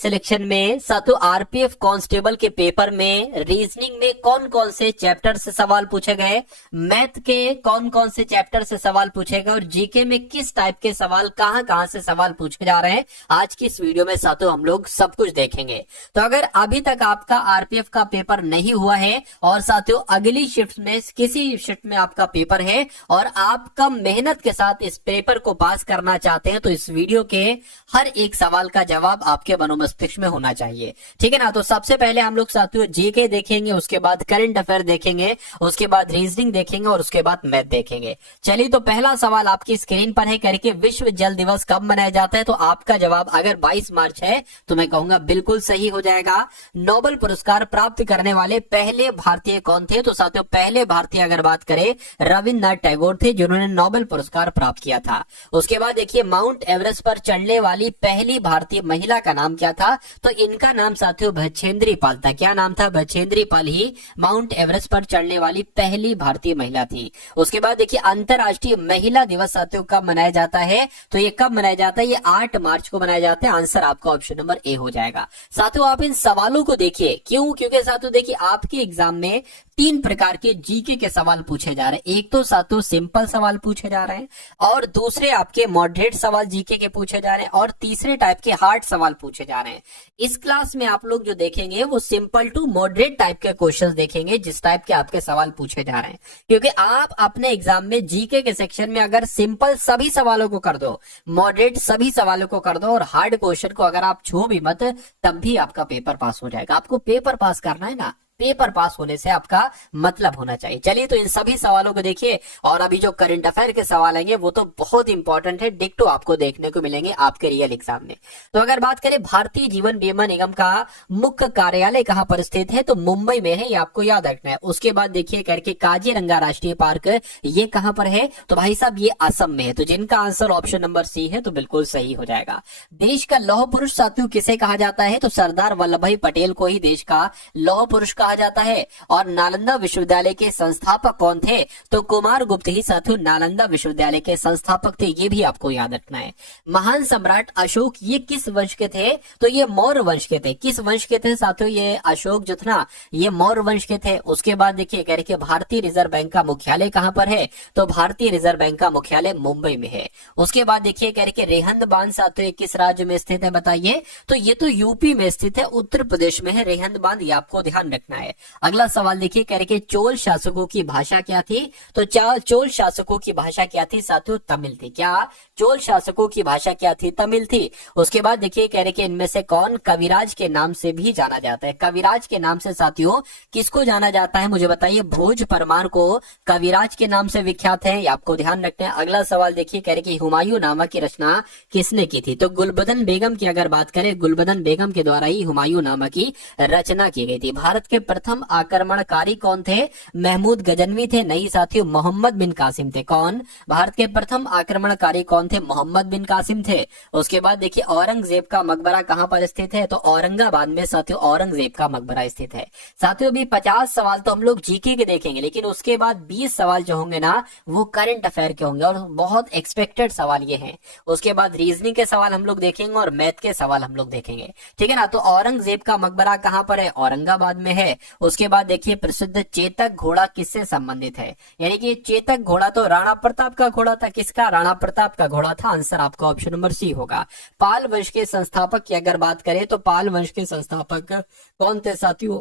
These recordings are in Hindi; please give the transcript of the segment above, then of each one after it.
सिलेक्शन में साथियों आरपीएफ कांस्टेबल के पेपर में रीजनिंग में कौन कौन से चैप्टर से सवाल पूछे गए, मैथ के कौन कौन से चैप्टर से सवाल पूछे गए और जीके में किस टाइप के सवाल कहां कहां से सवाल पूछे जा रहे हैं, आज की इस वीडियो में साथियों हम लोग सब कुछ देखेंगे। तो अगर अभी तक आपका आरपीएफ का पेपर नहीं हुआ है और साथियों अगली शिफ्ट में किसी शिफ्ट में आपका पेपर है और आपका मेहनत के साथ इस पेपर को पास करना चाहते हैं, तो इस वीडियो के हर एक सवाल का जवाब आपके मनोमस्तिष्क में होना चाहिए। ठीक है ना। तो सबसे पहले हम लोग साथियों जीके देखेंगे, उसके बाद करंट अफेयर देखेंगे, उसके बाद रीजनिंग देखेंगे और उसके बाद मैथ देखेंगे। चलिए, तो पहला सवाल आपकी स्क्रीन पर है करके विश्व जल दिवस कब मनाया जाता है। तो आपका जवाब अगर 22 मार्च है तो मैं कहूंगा बिल्कुल सही हो जाएगा। नोबेल पुरस्कार प्राप्त करने वाले पहले भारतीय कौन थे। तो साथियों पहले भारतीय अगर बात करें रविन्द्रनाथ टैगोर थे, जिन्होंने नोबेल पुरस्कार प्राप्त किया था। उसके बाद देखिए माउंट एवरेस्ट पर चढ़ने वाली पहली भारतीय महिला का नाम क्या था। तो इनका नाम साथियों बछेंद्री पाल था। क्या नाम था? बछेंद्री पाल ही माउंट एवरेस्ट पर चढ़ने वाली पहली भारतीय महिला थी। उसके बाद देखिए अंतरराष्ट्रीय महिला दिवस साथियों कब मनाया जाता है। तो ये कब मनाया जाता है? ये 8 मार्च को मनाया जाता है। आंसर आपका ऑप्शन नंबर ए हो जाएगा। साथियों आप इन सवालों को देखिए, क्यों? क्योंकि साथियों देखिए आपके एग्जाम में 3 प्रकार के जीके के सवाल पूछे जा रहे हैं। एक तो साथियों सिंपल सवाल पूछे जा रहे हैं और दूसरे आपके मॉडरेट सवाल जीके के पूछे जा रहे हैं और तीसरे टाइप के हार्ड सवाल पूछे जा रहे हैं। इस क्लास में आप लोग जो देखेंगे वो सिंपल टू मॉडरेट टाइप के क्वेश्चंस देखेंगे, जिस टाइप के आपके सवाल पूछे जा रहे हैं। क्योंकि आप अपने एग्जाम में जीके के सेक्शन में अगर सिंपल सभी सवालों को कर दो, मॉडरेट सभी सवालों को कर दो और हार्ड क्वेश्चन को अगर आप छू भी मत, तब भी आपका पेपर पास हो जाएगा। आपको पेपर पास करना है ना, पेपर पास होने से आपका मतलब होना चाहिए। चलिए, तो इन सभी सवालों को देखिए और अभी जो करंट अफेयर के सवाल आएंगे वो तो बहुत इंपॉर्टेंट है, डिक्टो आपको देखने को मिलेंगे आपके रियल एग्जाम में। तो अगर बात करें भारतीय जीवन बीमा निगम का मुख्य कार्यालय कहां पर स्थित है। तो मुंबई में है, ये आपको याद रखना है। उसके बाद देखिए करके काजीरंगा राष्ट्रीय पार्क ये कहां पर है। तो भाई साहब ये असम में है। तो जिनका आंसर ऑप्शन नंबर सी है तो बिल्कुल सही हो जाएगा। देश का लौह पुरुष साथियों किसे कहा जाता है। तो सरदार वल्लभ भाई पटेल को ही देश का लौह पुरुष कहा जाता है। और नालंदा विश्वविद्यालय के संस्थापक कौन थे। तो कुमार गुप्त ही साथियों नालंदा विश्वविद्यालय के संस्थापक थे, ये भी आपको याद रखना है। महान सम्राट अशोक ये किस वंश के थे। तो ये मौर्य वंश के थे। किस वंश के थे साथियों? ये अशोक जो था ये मौर्य वंश के थे। उसके बाद देखिए कह रहे भारतीय रिजर्व बैंक का मुख्यालय कहां पर है। तो भारतीय रिजर्व बैंक का मुख्यालय मुंबई में है। उसके बाद देखिए कह रहे रेहंद बांध साथियों किस राज्य में स्थित है, बताइए। तो ये तो यूपी में स्थित है, उत्तर प्रदेश में है रेहंद बांध, ये आपको ध्यान रखना है। अगला सवाल देखिए कह रहे चोल शासकों की भाषा क्या थी। तो चोल शासकों की भाषा क्या थी साथियों? तमिल थी। क्या? चोल शासकों की भाषा क्या थी? तमिल थी। उसके बाद देखिए कह रहे इनमें से कौन कविराज के नाम से भी जाना जाता है। कविराज के नाम से साथियों किसको जाना जाता है, मुझे बताइए। भोज परमार को कविराज के नाम से विख्यात है, ये आपको ध्यान रखना है। अगला सवाल देखिए कह रहे हुमायूं नामा की रचना किसने की थी। तो गुलबदन बेगम की अगर बात करें, गुलबदन बेगम के द्वारा ही हुमायूं नामा की रचना की गई थी। भारत के प्रथम आक्रमणकारी कौन थे। महमूद गजनवी थे। नहीं साथियों मोहम्मद बिन कासिम थे। कौन? भारत के प्रथम आक्रमणकारी कौन थे? मोहम्मद बिन कासिम थे। उसके बाद देखिए औरंगजेब का मकबरा कहां पर स्थित है। तो औरंगाबाद में साथियों औरंगजेब का मकबरा स्थित है। साथियों अभी 50 सवाल तो हम लोग जीके के देखेंगे, लेकिन उसके बाद 20 सवाल जो होंगे ना वो करंट अफेयर के होंगे और बहुत एक्सपेक्टेड सवाल ये हैं। उसके बाद रीजनिंग के सवाल हम लोग देखेंगे और मैथ के सवाल हम लोग देखेंगे। ठीक है ना। तो औरंगजेब का मकबरा कहां पर है? औरंगाबाद में है। उसके बाद देखिए प्रसिद्ध चेतक घोड़ा किससे संबंधित है। यानी कि चेतक घोड़ा तो राणा प्रताप का घोड़ा था। किसका? राणा प्रताप का घोड़ा था। आंसर आपका ऑप्शन नंबर सी होगा। पाल वंश के संस्थापक की अगर बात करें तो पाल वंश के संस्थापक कौन थे साथियों?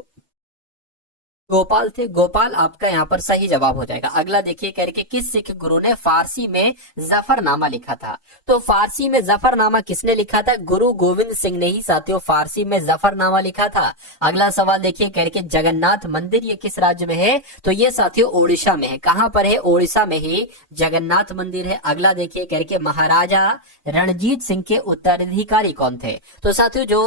गोपाल थे। गोपाल आपका यहाँ पर सही जवाब हो जाएगा। अगला देखिए कह रहे किस सिख गुरु ने फारसी में जफरनामा लिखा था। तो फारसी में जफरनामा किसने लिखा था? गुरु गोविंद सिंह ने ही साथियों फारसी में जफरनामा लिखा था। अगला सवाल देखिए कह रहे जगन्नाथ मंदिर ये किस राज्य में है। तो ये साथियों ओडिशा में है। कहां पर है? ओडिशा में ही जगन्नाथ मंदिर है। अगला देखिए कह रहे महाराजा रणजीत सिंह के उत्तराधिकारी कौन थे। तो साथियों जो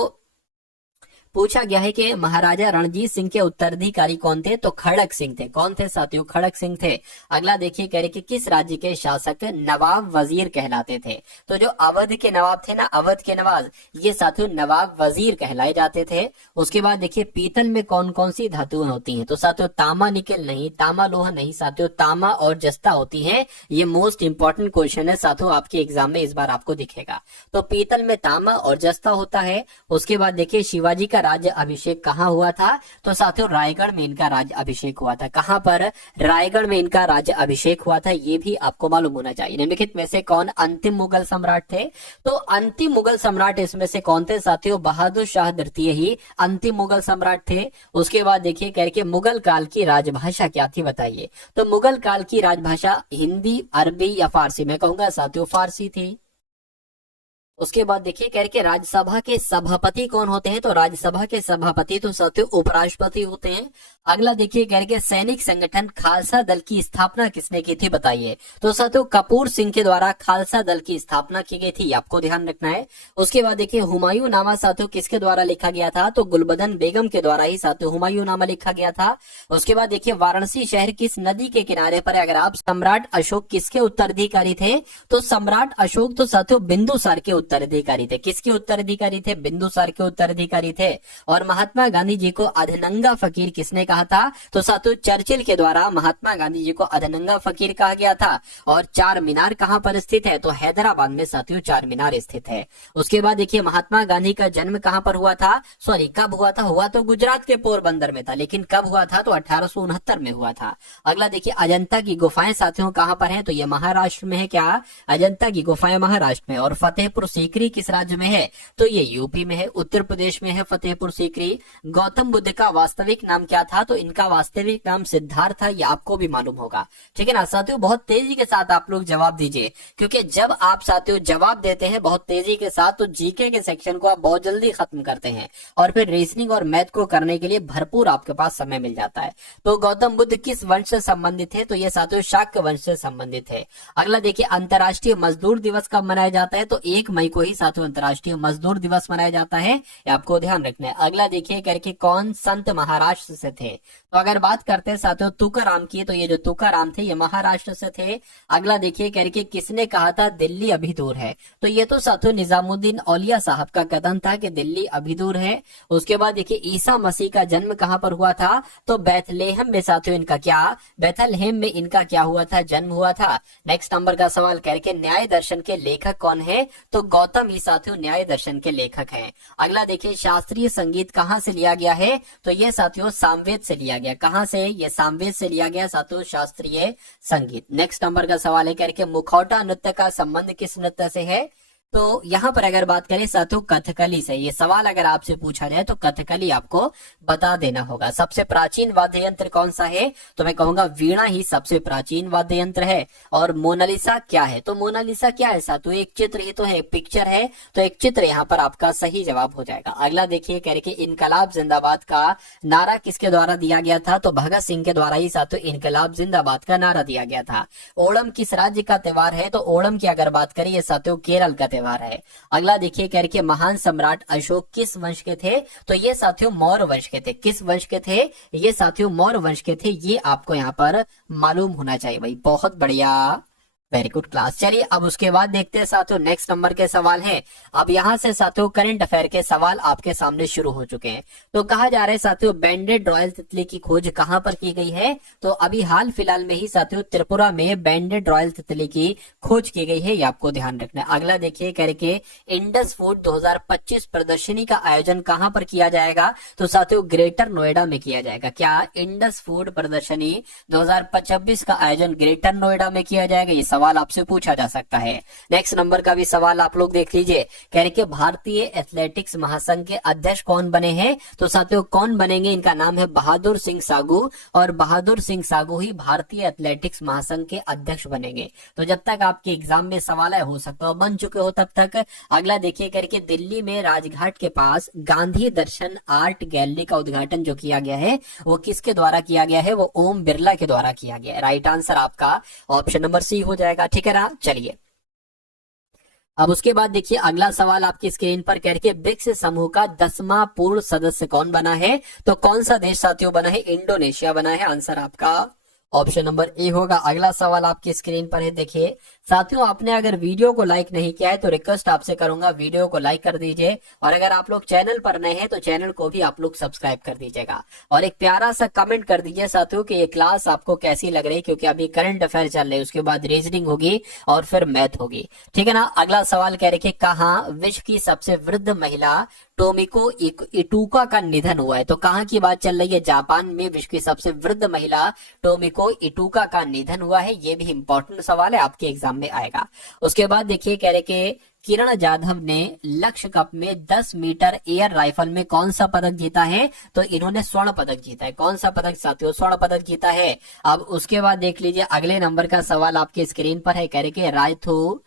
पूछा गया है कि महाराजा रणजीत सिंह के उत्तराधिकारी कौन थे, तो खड़क सिंह थे। कौन थे साथियों, खड़क सिंह थे। अगला देखिए कह रहे कि किस राज्य के शासक नवाब वजीर कहलाते थे, तो जो अवध के नवाब थे ना, अवध के नवाब, ये साथियों नवाब वजीर कहलाए जाते थे। उसके बाद देखिए पीतल में कौन कौन सी धातुएं होती हैं, तो साथियों तांबा निकल नहीं, तांबा लोहा नहीं साथियों, तांबा और जस्ता होती है। ये मोस्ट इंपॉर्टेंट क्वेश्चन है साथियों, आपके एग्जाम में इस बार आपको दिखेगा। तो पीतल में तांबा और जस्ता होता है। उसके बाद देखिए शिवाजी का राज्य अभिषेक कहाँ हुआ था, तो साथियों रायगढ़ में इनका राज्य अभिषेक हुआ था। कहां पर, रायगढ़ में इनका राज्य अभिषेक हुआ था, ये भी आपको मालूम होना चाहिए। निम्नलिखित में से कौन अंतिम मुगल सम्राट थे, तो अंतिम मुगल सम्राट इसमें से कौन थे साथियों, बहादुर शाह द्वितीय ही अंतिम मुगल सम्राट थे। उसके बाद देखिए कह के मुगल काल की राजभाषा क्या थी बताइए, तो मुगल काल की राजभाषा हिंदी, अरबी या फारसी, मैं कहूंगा साथियों फारसी थी। उसके बाद देखिए कह के राज्यसभा के सभापति कौन होते हैं, तो राज्यसभा के सभापति तो साथियों उपराष्ट्रपति होते हैं। अगला देखिए कह के सैनिक संगठन खालसा दल की स्थापना किसने की थी बताइए, तो साथियों कपूर सिंह के द्वारा खालसा दल की स्थापना की गई थी, आपको ध्यान रखना है। उसके बाद देखिए हुमायूं नामा साथियों किसके द्वारा लिखा गया था, तो गुलबदन बेगम के द्वारा ही साथियों हुमायूं नामा लिखा गया था। उसके बाद देखिए वाराणसी शहर किस नदी के किनारे पर, अगर आप सम्राट अशोक किसके उत्तराधिकारी थे, तो सम्राट अशोक तो साथियों बिंदुसार के उत्तराधिकारी थे। किसके उत्तराधिकारी थे, बिंदुसार के उत्तराधिकारी थे। और महात्मा गांधी जी को अधनंगा फकीर किसने कहा था, तो साथियों चर्चिल के द्वारा महात्मा गांधी जी को अधनंगा फकीर कहा गया था। और चार मीनार कहां पर स्थित है, तो हैदराबाद में साथियों चार मीनार स्थित है। उसके बाद देखिए महात्मा गांधी का जन्म कहां पर हुआ था, सॉरी कब हुआ था, हुआ तो गुजरात के पोरबंदर में था, लेकिन कब हुआ था, तो 1869 में हुआ था। अगला देखिए अजंता की गुफाएं साथियों कहां पर है, तो ये महाराष्ट्र में है। क्या, अजंता की गुफाएं महाराष्ट्र में। और फतेहपुर सीकरी किस राज्य में है, तो ये यूपी में है, उत्तर प्रदेश में है फतेहपुर सीकरी। गौतम बुद्ध का वास्तविक नाम क्या था, तो इनका वास्तविक नाम सिद्धार्थ था, ये आपको भी मालूम होगा, ठीक है ना साथियों। बहुत तेजी के साथ आप लोग जवाब दीजिए, क्योंकि जब आप साथियों जवाब देते हैं बहुत तेजी के साथ, तो जीके के सेक्शन को आप बहुत जल्दी खत्म करते हैं और फिर रीजनिंग और मैथ को करने के लिए भरपूर आपके पास समय मिल जाता है। तो गौतम बुद्ध किस वंश से संबंधित है, तो ये साथियों शाक्य वंश से संबंधित है। अगला देखिए अंतर्राष्ट्रीय मजदूर दिवस कब मनाया जाता है, तो 1 मई को ही साथियों अंतर्राष्ट्रीय मजदूर दिवस मनाया जाता है, ये आपको ध्यान रखना है। अगला देखिए करके कौन संत महाराष्ट्र से थे, तो अगर बात करते हैं साथियों तुकाराम की, तो ये जो तुकाराम थे ये महाराष्ट्र से थे। अगला देखिए करके किसने कहा था दिल्ली अभी दूर है, तो ये तो साथियों निजामुद्दीन औलिया साहब का कथन था कि दिल्ली अभी दूर है। उसके बाद देखिए ईसा मसीह का जन्म कहां पर हुआ था, तो बैथलेहम में साथियों इनका क्या, बैथलहेम में इनका क्या हुआ था, जन्म हुआ था। नेक्स्ट नंबर का सवाल करके न्याय दर्शन के लेखक कौन है, तो गौतम ही साथियों न्याय दर्शन के लेखक हैं। अगला देखिए शास्त्रीय संगीत कहां से लिया गया है, तो ये साथियों सामवेद से लिया गया। कहां से, ये सामवेद से लिया गया साथियों शास्त्रीय संगीत। नेक्स्ट नंबर का सवाल है करके मुखौटा नृत्य का संबंध किस नृत्य से है, तो यहाँ पर अगर बात करें साथियों कथकली से। ये सवाल अगर आपसे पूछा जाए तो कथकली आपको बता देना होगा। सबसे प्राचीन वाद्य यंत्र कौन सा है, तो मैं कहूंगा वीणा ही सबसे प्राचीन वाद्य यंत्र है। और मोनालिसा क्या है, तो मोनालिसा क्या है साथियों, एक चित्र ही तो है, एक पिक्चर है, तो एक चित्र यहाँ पर आपका सही जवाब हो जाएगा। अगला देखिए कह रहे इनकलाब जिंदाबाद का नारा किसके द्वारा दिया गया था, तो भगत सिंह के द्वारा ही साथियों इनकलाब जिंदाबाद का नारा दिया गया था। ओणम किस राज्य का त्योहार है, तो ओणम की अगर बात करें ये साथियों केरल का है। अगला देखिए कह रहे महान सम्राट अशोक किस वंश के थे, तो ये साथियों मौर्य वंश के थे। किस वंश के थे, ये साथियों मौर्य वंश के थे, ये आपको यहाँ पर मालूम होना चाहिए भाई। बहुत बढ़िया, वेरी गुड क्लास। चलिए अब उसके बाद देखते हैं साथियों नेक्स्ट नंबर के सवाल हैं। अब यहाँ से साथियों करंट अफेयर के सवाल आपके सामने शुरू हो चुके हैं। तो कहा जा रहा है साथियों बैंडेड रॉयल तितली की खोज कहां पर की गई है, तो अभी हाल फिलहाल में ही साथियों त्रिपुरा में बैंडेड रॉयल तितली की खोज की गई है, ये आपको ध्यान रखना है। अगला देखिए करके इंडस फूड 2025 प्रदर्शनी का आयोजन कहां पर किया जाएगा, तो साथियों ग्रेटर नोएडा में किया जाएगा। क्या, इंडस फूड प्रदर्शनी 2025 का आयोजन ग्रेटर नोएडा में किया जाएगा, ये सवाल आपसे पूछा जा सकता है। नेक्स्ट नंबर का भी सवाल आप लोग देख लीजिए, कह रहे कि भारतीय एथलेटिक्स महासंघ के अध्यक्ष कौन बने हैं, तो साथियों कौन बनेंगे, इनका नाम है बहादुर सिंह सागू। और बहादुर सिंह सागू ही भारतीय एथलेटिक्स महासंघ के अध्यक्ष बनेंगे। तो जब तक आपके एग्जाम में सवाल हो सकता है बन चुके हो तब तक। अगला देखिए करके दिल्ली में राजघाट के पास गांधी दर्शन आर्ट गैलरी का उद्घाटन जो किया गया है वो किसके द्वारा किया गया है, वो ओम बिरला के द्वारा किया गया है। राइट आंसर आपका ऑप्शन नंबर सी हो जाएगा, ठीक है ना। चलिए अब उसके बाद देखिए अगला सवाल आपकी स्क्रीन पर कह रही है ब्रिक्स समूह का 10वां पूर्ण सदस्य कौन बना है? तो कौन सा देश साथियों बना है? इंडोनेशिया बना है। आंसर आपका ऑप्शन नंबर ए होगा। अगला सवाल आपकी स्क्रीन पर है, देखिए साथियों आपने अगर वीडियो को लाइक नहीं किया है तो रिक्वेस्ट आपसे करूंगा वीडियो को लाइक कर दीजिए, और अगर आप लोग चैनल पर नए हैं तो चैनल को भी आप लोग सब्सक्राइब कर दीजिएगा, और एक प्यारा सा कमेंट कर दीजिए साथियों कि ये क्लास आपको कैसी लग रही है, क्योंकि अभी करंट अफेयर चल रहे हैं, उसके बाद रीजनिंग होगी और फिर मैथ होगी, ठीक है ना। अगला सवाल कह रहे कहाँ विश्व की सबसे वृद्ध महिला टोमिको इटूका का निधन हुआ है? तो कहाँ की बात चल रही है? जापान में विश्व की सबसे वृद्ध महिला टोमिको इटूका का निधन हुआ है। ये भी इंपॉर्टेंट सवाल है, आपके एग्जाम में आएगा। उसके बाद देखिए कह रहे कि किरण जाधव ने लक्ष्य कप में 10 मीटर एयर राइफल में कौन सा पदक जीता है? तो इन्होंने स्वर्ण पदक जीता है। कौन सा पदक साथियों? स्वर्ण पदक जीता है। अब उसके बाद देख लीजिए अगले नंबर का सवाल आपके स्क्रीन पर है, कह रहे कि रायथू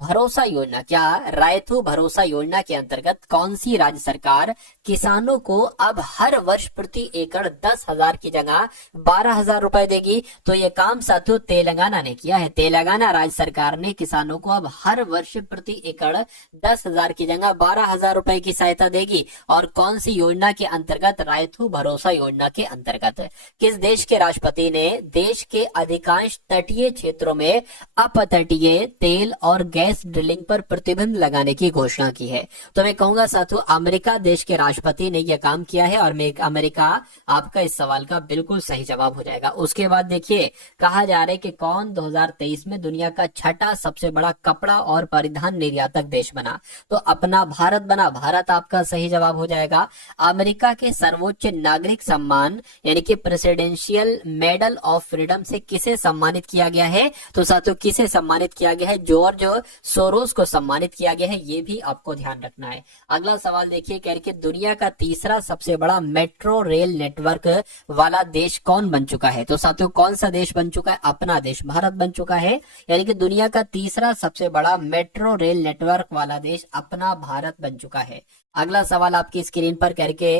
भरोसा योजना, क्या रायथू भरोसा योजना के अंतर्गत कौन सी राज्य सरकार किसानों को अब हर वर्ष प्रति एकड़ 10,000 की जगह 12,000 रुपए देगी? तो ये काम साथियों तेलंगाना ने किया है। तेलंगाना राज्य सरकार ने किसानों को अब हर वर्ष प्रति एकड़ 10,000 की जगह 12,000 रुपए की सहायता देगी। और कौन सी योजना के अंतर्गत? रायथू भरोसा योजना के अंतर्गत। किस देश के राष्ट्रपति ने देश के अधिकांश तटीय क्षेत्रों में अपतटीय तेल और गैस ड्रिलिंग पर प्रतिबंध लगाने की घोषणा की है? तो मैं कहूंगा साथियों अमेरिका देश के राष्ट्रपति ने यह काम किया है, और अमेरिका आपका इस सवाल का बिल्कुल सही जवाब हो जाएगा। उसके बाद देखिए कहा जा रहा है कि कौन 2023 में दुनिया का छठा सबसे बड़ा कपड़ा और परिधान निर्यातक देश बना? तो अपना भारत बना। भारत आपका सही जवाब हो जाएगा। अमेरिका के सर्वोच्च नागरिक सम्मान यानी कि प्रेसिडेंशियल मेडल ऑफ फ्रीडम से किसे सम्मानित किया गया है? तो साथियों किसे सम्मानित किया गया है? जॉर्ज सोरोस को सम्मानित किया गया है। ये भी आपको ध्यान रखना है। अगला सवाल देखिए कह रहे दुनिया का तीसरा सबसे बड़ा मेट्रो रेल नेटवर्क वाला देश कौन बन चुका है? तो साथियों कौन सा देश बन चुका है? अपना देश भारत बन चुका है। यानी कि दुनिया का तीसरा सबसे बड़ा मेट्रो रेल नेटवर्क वाला देश अपना भारत बन चुका है। अगला सवाल आपकी स्क्रीन पर करके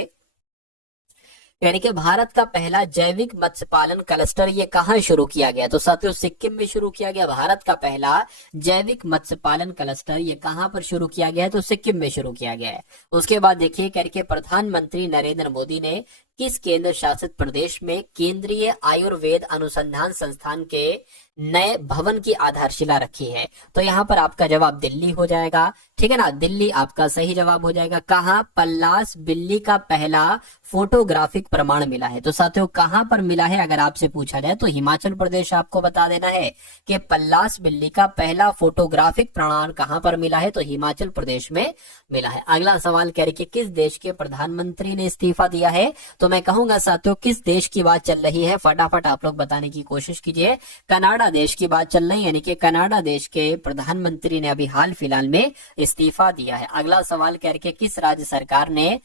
यानी कि भारत का पहला जैविक मत्स्य पालन क्लस्टर ये कहाँ शुरू किया गया? तो साथियों सिक्किम में शुरू किया गया। भारत का पहला जैविक मत्स्य पालन क्लस्टर ये कहाँ पर शुरू किया गया है? तो सिक्किम में शुरू किया गया है। उसके बाद देखिए करके प्रधानमंत्री नरेंद्र मोदी ने किस केंद्र शासित प्रदेश में केंद्रीय आयुर्वेद अनुसंधान संस्थान के नए भवन की आधारशिला रखी है? तो यहाँ पर आपका जवाब दिल्ली हो जाएगा, ठीक है ना। दिल्ली आपका सही जवाब हो जाएगा। कहाँ? पल्लास बिल्ली का पहला फोटोग्राफिक प्रमाण मिला है? तो साथियों कहाँ पर मिला है अगर आपसे पूछा जाए तो हिमाचल प्रदेश आपको बता देना है कि पल्लास बिल्ली का पहला फोटोग्राफिक प्रमाण कहाँ पर मिला है? तो हिमाचल प्रदेश में मिला है। अगला सवाल कह रही कि किस देश के प्रधानमंत्री ने इस्तीफा दिया है? तो मैं कहूंगा साथियों किस देश की बात चल रही है? फटाफट आप लोग बताने की कोशिश कीजिए। कनाडा देश की बात चल रही है, यानी कि कनाडा देश के प्रधानमंत्री ने अभी हाल फिलहाल में इस्तीफा दिया है। अगला सवाल करके किस राज्य सरकार ने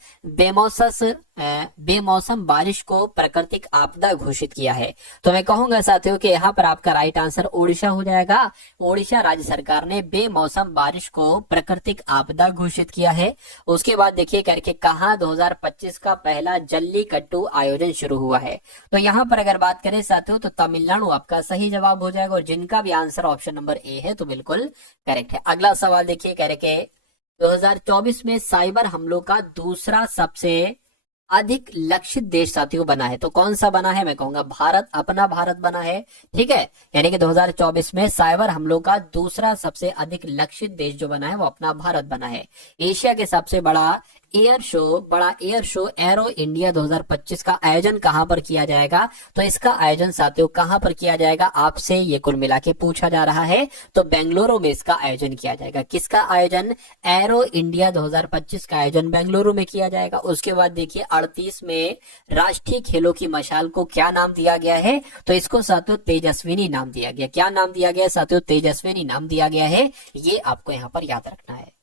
बेमौसम बारिश को प्राकृतिक आपदा घोषित किया है? तो मैं कहूंगा साथियों कि यहाँ पर आपका राइट आंसर ओडिशा हो जाएगा। ओडिशा राज्य सरकार ने बेमौसम बारिश को प्राकृतिक आपदा घोषित किया है। उसके बाद देखिए करके कहाँ 2025 का पहला जल्लीकट्टू आयोजन शुरू हुआ है? तो यहाँ पर अगर बात करें साथियों तो तमिलनाडु आपका सही जवाब हो जाएगा, और जिनका भी आंसर ऑप्शन नंबर ए है तो बिल्कुल करेक्ट है। अगला सवाल देखिए कह रहे कि 2024 में साइबर हमलों का दूसरा सबसे अधिक लक्षित देश साथियों बना है? तो कौन सा बना है? मैं कहूंगा भारत, अपना भारत बना है, ठीक है। यानी कि 2024 में साइबर हमलों का दूसरा सबसे अधिक लक्षित देश जो बना है वो अपना भारत बना है। एशिया के सबसे बड़ा एयर शो एरो इंडिया 2025 का आयोजन कहां पर किया जाएगा? तो इसका आयोजन साथियों कहां पर किया जाएगा? आपसे ये कुल मिला के पूछा जा रहा है। तो बेंगलुरु में इसका आयोजन किया जाएगा। किसका आयोजन? एरो इंडिया 2025 का आयोजन बेंगलुरु में किया जाएगा। उसके बाद देखिए 38 में राष्ट्रीय खेलों की मशाल को क्या नाम दिया गया है? तो इसको साथियों तेजस्विनी नाम दिया गया। क्या नाम दिया गया साथियों? तेजस्विनी नाम दिया गया है। ये आपको यहाँ पर याद रखना है।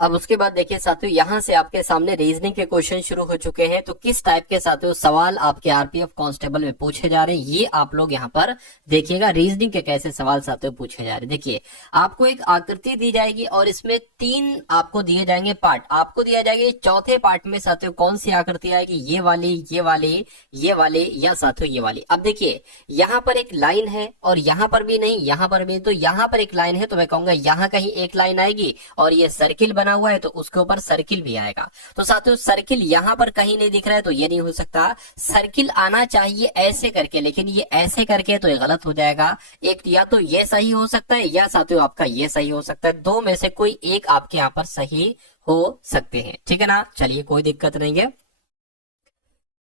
अब उसके बाद देखिए साथियों, यहाँ से आपके सामने रीजनिंग के क्वेश्चन शुरू हो चुके हैं। तो किस टाइप के साथियों सवाल आपके आरपीएफ कांस्टेबल में पूछे जा रहे हैं, ये आप लोग यहाँ पर देखिएगा। रीजनिंग के कैसे सवाल साथियों पूछे जा रहे हैं, देखिए आपको एक आकृति दी जाएगी और इसमें 3 आपको दिए जाएंगे पार्ट, आपको दिया जाएगा चौथे पार्ट में साथियों कौन सी आकृति आएगी, ये वाली, ये वाली, ये वाली, या साथियों ये वाली। अब देखिए यहाँ पर एक लाइन है और यहाँ पर भी नहीं, यहाँ पर भी, तो यहाँ पर एक लाइन है तो मैं कहूंगा यहाँ कहीं एक लाइन आएगी, और ये सर्किल बना हुआ है तो उसके ऊपर सर्किल भी आएगा। तो साथियों सर्किल यहाँ पर कहीं नहीं दिख रहा है तो ये नहीं हो सकता। सर्किल आना चाहिए ऐसे करके, लेकिन ये ऐसे करके तो ये गलत हो जाएगा। एक या तो ये सही हो सकता है या साथियों आपका ये सही हो सकता है, दो में से कोई एक आपके यहाँ पर सही हो सकते हैं, ठीक है ना। चलिए कोई दिक्कत नहीं है।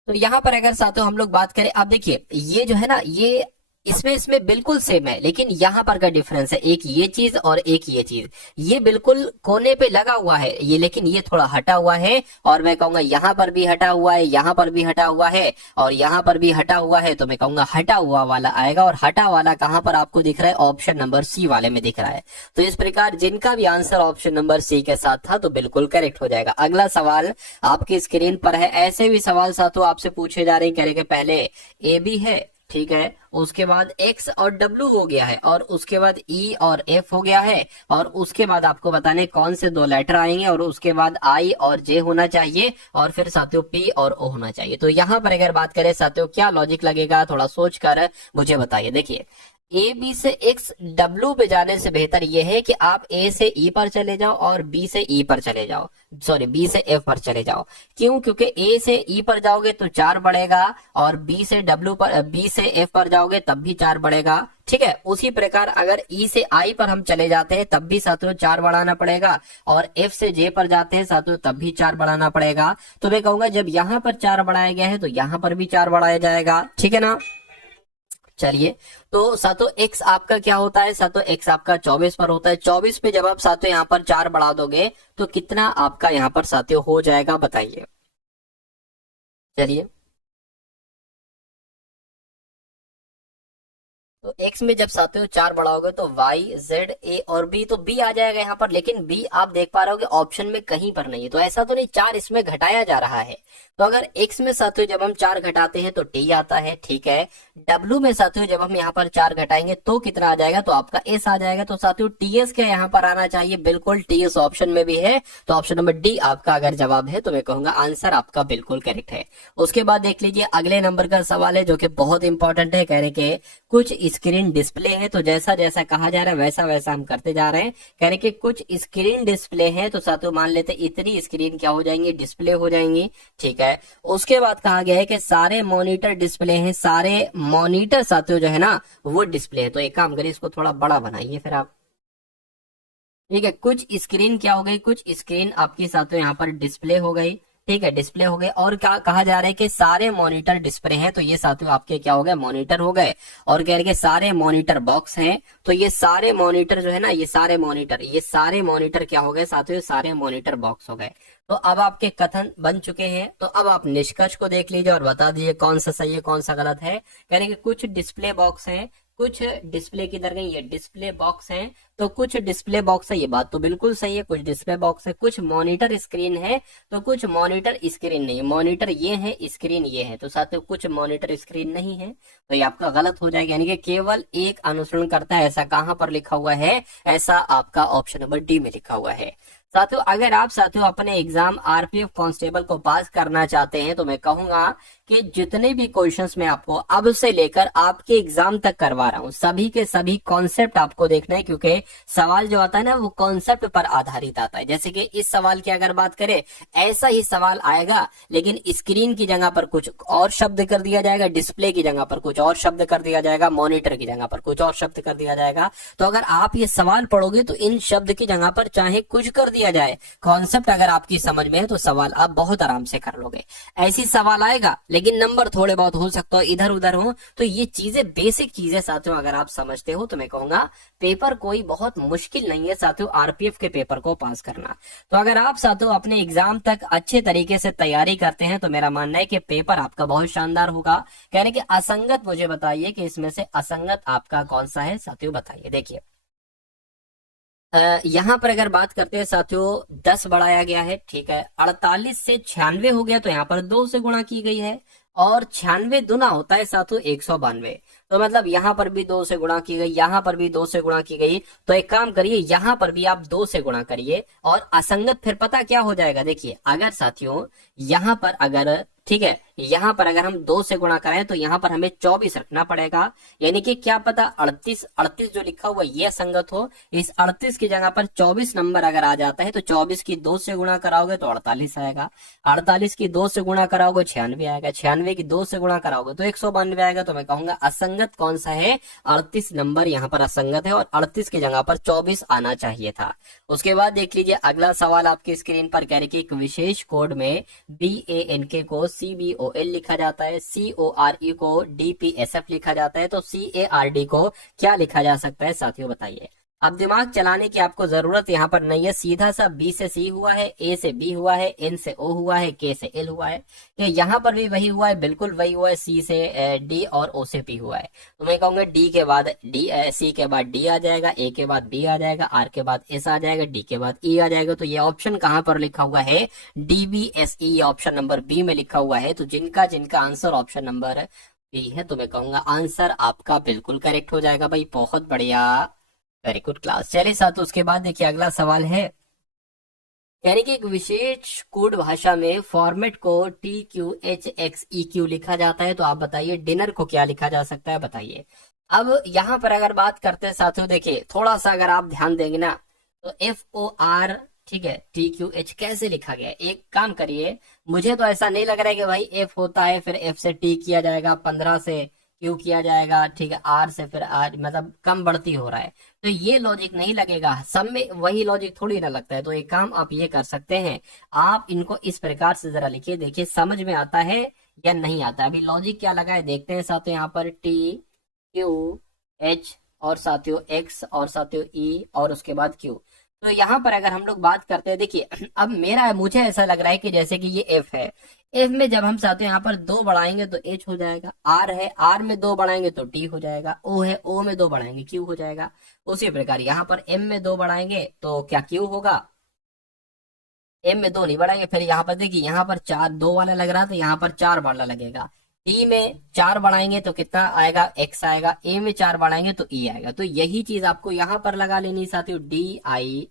तो यहाँ पर अगर साथियों हम लोग बात करें, अब देखिए ये जो है ना, ये इसमें बिल्कुल सेम है, लेकिन यहाँ पर का डिफरेंस है, एक ये चीज और एक ये चीज। ये बिल्कुल कोने पे लगा हुआ है ये, लेकिन ये थोड़ा हटा हुआ है, और मैं कहूंगा यहाँ पर भी हटा हुआ है, यहाँ पर भी हटा हुआ है, और यहाँ पर भी हटा हुआ है। तो मैं कहूंगा हटा हुआ वाला आएगा, और हटा वाला कहाँ पर आपको दिख रहा है, ऑप्शन नंबर सी वाले में दिख रहा है। तो इस प्रकार जिनका भी आंसर ऑप्शन नंबर सी के साथ था तो बिल्कुल करेक्ट हो जाएगा। अगला सवाल आपकी स्क्रीन पर है। ऐसे भी सवाल साथियों आपसे पूछे जा रहे हैं, कह रहे कि पहले ए बी है, ठीक है, उसके बाद एक्स और डब्ल्यू हो गया है, और उसके बाद ई और एफ हो गया है, और उसके बाद आपको बताने कौन से 2 लेटर आएंगे, और उसके बाद आई और जे होना चाहिए, और फिर साथियों पी और ओ होना चाहिए। तो यहाँ पर अगर बात करें साथियों क्या लॉजिक लगेगा, थोड़ा सोच कर मुझे बताइए। देखिए ए बी से एक्स डब्ल्यू पे जाने से बेहतर यह है कि आप ए से ई पर चले जाओ और बी से ई पर चले जाओ, सॉरी बी से एफ पर चले जाओ। क्यों? क्योंकि ए से ई पर जाओगे तो 4 बढ़ेगा, और बी से डब्ल्यू पर, बी से एफ पर जाओगे तब भी 4 बढ़ेगा, ठीक है। उसी प्रकार अगर ई से आई पर हम चले जाते हैं तब भी साथियों 4 बढ़ाना पड़ेगा, और एफ से जे पर जाते हैं साथियों तब भी 4 बढ़ाना पड़ेगा। तो मैं कहूंगा जब यहाँ पर 4 बढ़ाया गया है तो यहाँ पर भी 4 बढ़ाया जाएगा, ठीक है ना। चलिए तो सातों एक्स आपका क्या होता है, सातों एक्स आपका 24 पर होता है। 24 पे जब आप सातों यहाँ पर 4 बढ़ा दोगे तो कितना आपका यहाँ पर साथियों हो जाएगा, बताइए। चलिए तो x में जब साथियों 4 बढ़ाओगे तो y, z, a और b, तो b आ जाएगा यहाँ पर, लेकिन b आप देख पा रहे होगे ऑप्शन में कहीं पर नहीं है। तो ऐसा तो नहीं 4 इसमें घटाया जा रहा है। तो अगर x में साथियों जब हम 4 घटाते हैं तो t आता है, ठीक है। w में साथियों जब हम यहाँ पर 4 घटाएंगे तो कितना आ जाएगा, तो आपका s आ जाएगा। तो साथियों ts क्या यहाँ पर आना चाहिए, बिल्कुल ts ऑप्शन में भी है। तो ऑप्शन नंबर डी आपका अगर जवाब है तो मैं कहूंगा आंसर आपका बिल्कुल करेक्ट है। उसके बाद देख लीजिए अगले नंबर का सवाल है जो कि बहुत इंपॉर्टेंट है। कह रहे कि कुछ स्क्रीन डिस्प्ले है, तो जैसा जैसा कहा जा रहा है वैसा वैसा हम करते जा रहे हैं। कह रहे कि कुछ स्क्रीन डिस्प्ले है, तो साथियों मान लेते इतनी स्क्रीन क्या हो जाएंगी, डिस्प्ले हो जाएंगी, ठीक है। उसके बाद कहा गया है कि सारे मॉनिटर डिस्प्ले हैं, सारे मॉनिटर साथियों जो है ना वो डिस्प्ले है। तो एक काम करिए इसको थोड़ा बड़ा बनाइए फिर आप, ठीक है। कुछ स्क्रीन क्या हो गई, कुछ स्क्रीन आपकी साथियों यहाँ पर डिस्प्ले हो गई, ठीक है, डिस्प्ले हो गए। और क्या कहा जा रहा है कि सारे मॉनिटर डिस्प्ले हैं, तो ये साथियों आपके क्या हो गए, मॉनिटर हो गए। और कह रहे कि सारे मॉनिटर बॉक्स हैं, तो ये सारे मॉनिटर जो है ना, ये सारे मॉनिटर क्या हो गए साथियों, सारे मॉनिटर बॉक्स हो गए। तो अब आपके कथन बन चुके हैं। तो अब आप निष्कर्ष को देख लीजिए और बता दीजिए कौन सा सही है कौन सा गलत है। कह रहे कि कुछ डिस्प्ले बॉक्स हैं, कुछ डिस्प्ले किधर गई, ये डिस्प्ले बॉक्स हैं, तो कुछ डिस्प्ले बॉक्स है, ये बात तो बिल्कुल सही है, कुछ डिस्प्ले बॉक्स है। कुछ मॉनिटर स्क्रीन है, तो कुछ मॉनिटर स्क्रीन नहीं है। मॉनिटर ये है, स्क्रीन ये है, तो साथ में कुछ मॉनिटर स्क्रीन नहीं है, तो ये आपका गलत हो जाएगा। यानी कि केवल एक अनुसरण करता है, ऐसा कहां पर लिखा हुआ है, ऐसा आपका ऑप्शन नंबर डी में लिखा हुआ है। साथियों अगर आप साथियों अपने एग्जाम आरपीएफ कांस्टेबल को पास करना चाहते हैं तो मैं कहूंगा कि जितने भी क्वेश्चंस मैं आपको अब से लेकर आपके एग्जाम तक करवा रहा हूं, सभी के सभी कॉन्सेप्ट आपको देखना है, क्योंकि सवाल जो आता है ना वो कॉन्सेप्ट पर आधारित आता है। जैसे कि इस सवाल की अगर बात करें, ऐसा ही सवाल आएगा लेकिन स्क्रीन की जगह पर कुछ और शब्द कर दिया जाएगा, डिस्प्ले की जगह पर कुछ और शब्द कर दिया जाएगा, मॉनिटर की जगह पर कुछ और शब्द कर दिया जाएगा। तो अगर आप ये सवाल पढ़ोगे तो इन शब्द की जगह पर चाहे कुछ कर दिया जाए, कॉन्सेप्ट अगर आपकी समझ में है तो सवाल आप बहुत आराम से कर लोगे। ऐसी सवाल आएगा लेकिन नंबर थोड़े बहुत हो सकता है इधर उधर हो। तो ये चीजें बेसिक चीजें साथियों अगर आप समझते हो तो मैं कहूंगा पेपर कोई बहुत मुश्किल नहीं है साथियों आरपीएफ के पेपर को पास करना। तो अगर आप साथियों अपने एग्जाम तक अच्छे तरीके से तैयारी करते हैं तो मेरा मानना है कि पेपर आपका बहुत शानदार होगा। कहने कि असंगत मुझे बताइए कि इसमें से असंगत आपका कौन सा है साथियों, बताइए। देखिए यहाँ पर अगर बात करते हैं साथियों 10 बढ़ाया गया है, ठीक है। 48 से 96 हो गया तो यहाँ पर 2 से गुणा की गई है, और 96 दुना होता है साथियों 192। तो मतलब यहाँ पर भी 2 से गुणा की गई, यहाँ पर भी 2 से गुणा की गई। तो एक काम करिए, यहाँ पर भी आप 2 से गुणा करिए, और असंगत फिर पता क्या हो जाएगा, देखिए अगर साथियों यहाँ पर अगर, ठीक है, यहाँ पर अगर हम 2 से गुणा करें तो यहाँ पर हमें 24 रखना पड़ेगा। यानी कि क्या पता 38 38 जो लिखा हुआ ये असंगत हो, इस 38 की जगह पर 24 नंबर अगर आ जाता है तो 24 की 2 से गुणा कराओगे तो 48 आएगा, 48 की 2 से गुणा कराओगे 96 आएगा, 96 की 2 से गुणा कराओगे तो 192 आएगा। तो मैं कहूंगा असंगत कौन सा है, 38 नंबर यहाँ पर असंगत है, और 38 की जगह पर 24 आना चाहिए था। उसके बाद देख लीजिए अगला सवाल आपकी स्क्रीन पर, कह रहे कि एक विशेष कोड में BANK को CBOL लिखा जाता है, CORE को DPSF लिखा जाता है, तो CARD को क्या लिखा जा सकता है साथियों बताइए। अब दिमाग चलाने की आपको जरूरत यहाँ पर नहीं है, सीधा सा B से C हुआ है, A से B हुआ है, N से O हुआ है, K से L हुआ है, यहाँ पर भी वही हुआ है, बिल्कुल वही हुआ है, C से D और O से P हुआ है। तो मैं कहूंगा D के बाद C के बाद D आ जाएगा, A के बाद B आ जाएगा, R के बाद S आ जाएगा, D के बाद E आ जाएगा। तो ये ऑप्शन कहाँ पर लिखा हुआ है, DBSE ऑप्शन नंबर B में लिखा हुआ है। तो जिनका जिनका आंसर ऑप्शन नंबर B है, तो मैं कहूंगा आंसर आपका बिल्कुल करेक्ट हो जाएगा भाई, बहुत बढ़िया, वेरी गुड क्लास। चलिए साथ, उसके बाद देखिए अगला सवाल है, यानी कि एक विशेष कोड भाषा में फॉर्मेट को TQHXEQ लिखा जाता है, तो आप बताइए डिनर को क्या लिखा जा सकता है बताइए। अब यहाँ पर अगर बात करते हैं साथियों, देखिए थोड़ा सा अगर आप ध्यान देंगे ना, तो FOR, ठीक है, TQH कैसे लिखा गया है। एक काम करिए, मुझे तो ऐसा नहीं लग रहा है कि भाई F होता है फिर F से T किया जाएगा, 15 से Q किया जाएगा, ठीक है, R से फिर R, मतलब कम बढ़ती हो रहा है, तो ये लॉजिक नहीं लगेगा, सब में वही लॉजिक थोड़ी ना लगता है। तो एक काम आप ये कर सकते हैं, आप इनको इस प्रकार से जरा लिखिए, देखिए समझ में आता है या नहीं आता है। अभी लॉजिक क्या लगा है देखते हैं साथियों, यहाँ पर TQH और साथियों X और साथियों E और उसके बाद Q। तो यहाँ पर अगर हम लोग बात करते हैं, देखिए अब मुझे ऐसा लग रहा है कि जैसे कि ये F है, F में जब हम साथियों यहाँ पर 2 बढ़ाएंगे तो H हो जाएगा, R है, R में 2 बढ़ाएंगे तो T हो जाएगा, O है, O में 2 बढ़ाएंगे Q हो जाएगा। उसी प्रकार यहाँ पर M में 2 बढ़ाएंगे तो क्या Q होगा, M में 2 नहीं बढ़ाएंगे, फिर यहाँ पर देखिए यहाँ पर 4 2 वाला लग रहा है तो यहाँ पर 4 वाला लगेगा, टी में 4 बढ़ाएंगे तो कितना आएगा, एक्स आएगा, ए में 4 बढ़ाएंगे तो ई आएगा। तो यही चीज आपको यहाँ पर लगा लेनी साथियों, DINNER,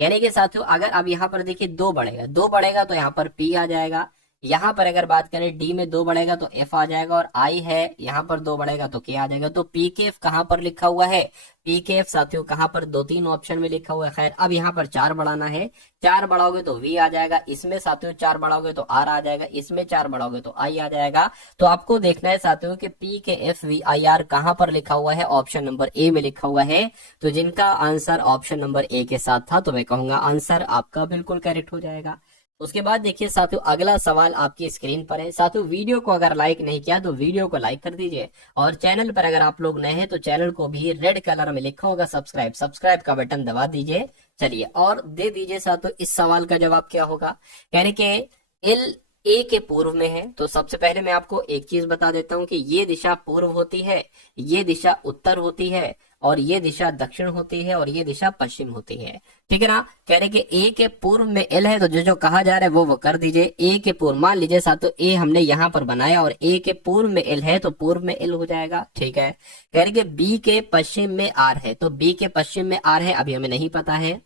यानी कि साथियों अगर अब यहाँ पर देखिए 2 बढ़ेगा, 2 बढ़ेगा तो यहाँ पर पी आ जाएगा, यहाँ पर अगर बात करें डी में 2 बढ़ेगा तो एफ आ जाएगा, और आई है यहाँ पर 2 बढ़ेगा तो के आ जाएगा। तो पी के एफ कहाँ पर लिखा हुआ है, पी के एफ साथियों कहाँ पर 2-3 ऑप्शन में लिखा हुआ है। खैर अब यहाँ पर 4 बढ़ाना है, 4 बढ़ाओगे तो वी आ जाएगा, इसमें साथियों 4 बढ़ाओगे तो आर आ जाएगा, इसमें 4 बढ़ाओगे तो आई आ जाएगा। तो आपको देखना है साथियों कि पी के एफ वी आई आर कहाँ पर लिखा हुआ है, ऑप्शन नंबर ए में लिखा हुआ है। तो जिनका आंसर ऑप्शन नंबर ए के साथ था तो मैं कहूंगा आंसर आपका बिल्कुल करेक्ट हो जाएगा। उसके बाद देखिए साथियों अगला सवाल आपकी स्क्रीन पर है। साथियों वीडियो को अगर लाइक नहीं किया तो वीडियो को लाइक कर दीजिए, और चैनल पर अगर आप लोग नए हैं तो चैनल को भी रेड कलर में लिखा होगा सब्सक्राइब का बटन दबा दीजिए। चलिए और दे दीजिए साथियों इस सवाल का जवाब क्या होगा, यानी कि एल ए के पूर्व में है। तो सबसे पहले मैं आपको एक चीज बता देता हूं कि ये दिशा पूर्व होती है, ये दिशा उत्तर होती है, और ये दिशा दक्षिण होती है, और ये दिशा पश्चिम होती है। ठीक है ना, कह रहे कि ए के पूर्व में एल है, तो जो जो कहा जा रहा है वो कर दीजिए। ए के पूर्व, मान लीजिए साथियों ए हमने यहाँ पर बनाया और ए के पूर्व में एल है तो पूर्व में एल हो जाएगा। ठीक है, कह रहे कि बी के पश्चिम में आर है, तो बी के पश्चिम में आर है, अभी हमें नहीं पता है।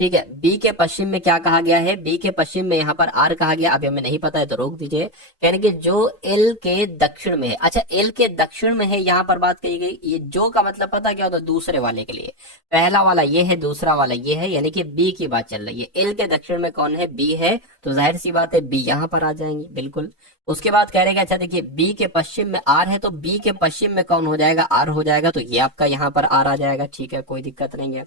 ठीक है, बी के पश्चिम में क्या कहा गया है, बी के पश्चिम में यहाँ पर आर कहा गया, अभी हमें नहीं पता है तो रोक दीजिए। कहने कि जो एल के दक्षिण में है, अच्छा एल के दक्षिण में है यहाँ पर बात कही गई, ये जो का मतलब पता क्या होता है, दूसरे वाले के लिए, पहला वाला ये है, दूसरा वाला ये है, यानी कि बी की बात चल रही है। एल के दक्षिण में कौन है, बी है, तो जाहिर सी बात है बी यहाँ पर आ जाएंगे बिल्कुल। उसके बाद कह रहे अच्छा देखिए बी के पश्चिम में आर है, तो बी के पश्चिम में कौन हो जाएगा, आर हो जाएगा, तो ये आपका यहाँ पर आर आ जाएगा। ठीक है, कोई दिक्कत नहीं है।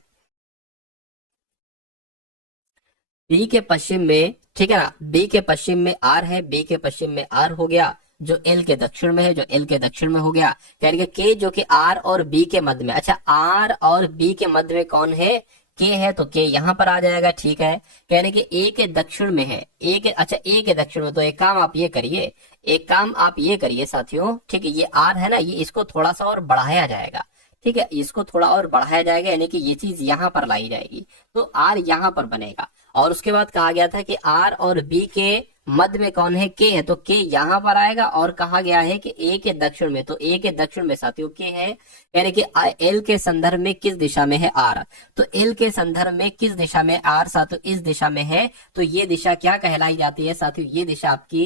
बी के पश्चिम में, ठीक है ना, बी के पश्चिम में आर है, बी के पश्चिम में आर हो गया, जो एल के दक्षिण में है, जो एल के दक्षिण में हो गया। कह रहे के जो कि आर और बी के मध्य में, अच्छा आर और बी के मध्य में कौन है, के है तो के यहाँ पर आ जाएगा, ठीक है। कहने के ए के दक्षिण में है, ए के, अच्छा ए के दक्षिण में, तो एक काम आप ये करिए, एक काम आप ये करिए साथियों, ठीक है, ये आर है ना, ये इसको थोड़ा सा और बढ़ाया जाएगा, ठीक है, इसको थोड़ा और बढ़ाया जाएगा, यानी कि ये चीज यहाँ पर लाई जाएगी, तो आर यहाँ पर बनेगा। और उसके बाद कहा गया था कि आर और बी के मध्य में कौन है, के है, तो के यहाँ पर आएगा। और कहा गया है कि ए के दक्षिण में, तो ए के दक्षिण में साथियों के है, यानी कि एल के संदर्भ में किस दिशा में है आर, तो एल के संदर्भ में किस दिशा में आर साथियों, इस दिशा में है, तो ये दिशा क्या कहलाई जाती है साथियों, ये दिशा आपकी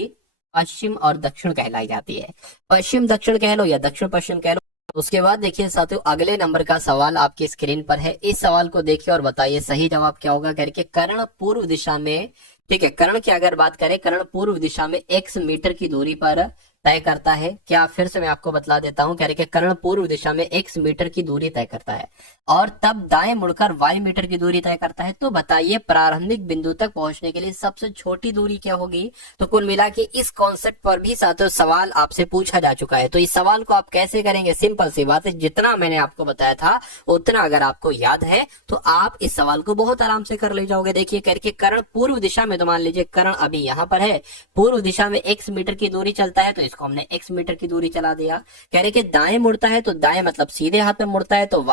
पश्चिम और दक्षिण कहलाई जाती है, पश्चिम दक्षिण कह लो या दक्षिण पश्चिम कह लो। उसके बाद देखिए साथियों, अगले नंबर का सवाल आपकी स्क्रीन पर है, इस सवाल को देखिए और बताइए सही जवाब क्या होगा करके। कर्ण पूर्व दिशा में, ठीक है, कर्ण की अगर बात करें, कर्ण पूर्व दिशा में x मीटर की दूरी पर तय करता है, क्या, फिर से मैं आपको बतला देता हूं, कह रहे कि कर्ण पूर्व दिशा में x मीटर की दूरी तय करता है और तब दाएं मुड़कर y मीटर की दूरी तय करता है, तो बताइए प्रारंभिक बिंदु तक पहुंचने के लिए सबसे छोटी दूरी क्या होगी। तो कुल मिला के इस कॉन्सेप्ट पर भी साथियों सवाल आपसे पूछा जा चुका है, तो इस सवाल को आप कैसे करेंगे, सिंपल सी बात है, जितना मैंने आपको बताया था उतना अगर आपको याद है तो आप इस सवाल को बहुत आराम से कर ले जाओगे। देखिए करके, कर्ण पूर्व दिशा में, तो मान लीजिए कर्ण अभी यहाँ पर है, पूर्व दिशा में x मीटर की दूरी चलता है, तो इसको हमने x मीटर की दूरी चला दिया। कह रहे कि दाएं मुड़ता है, तो दाएं मतलब सीधे हाथ में मुड़ता है, तो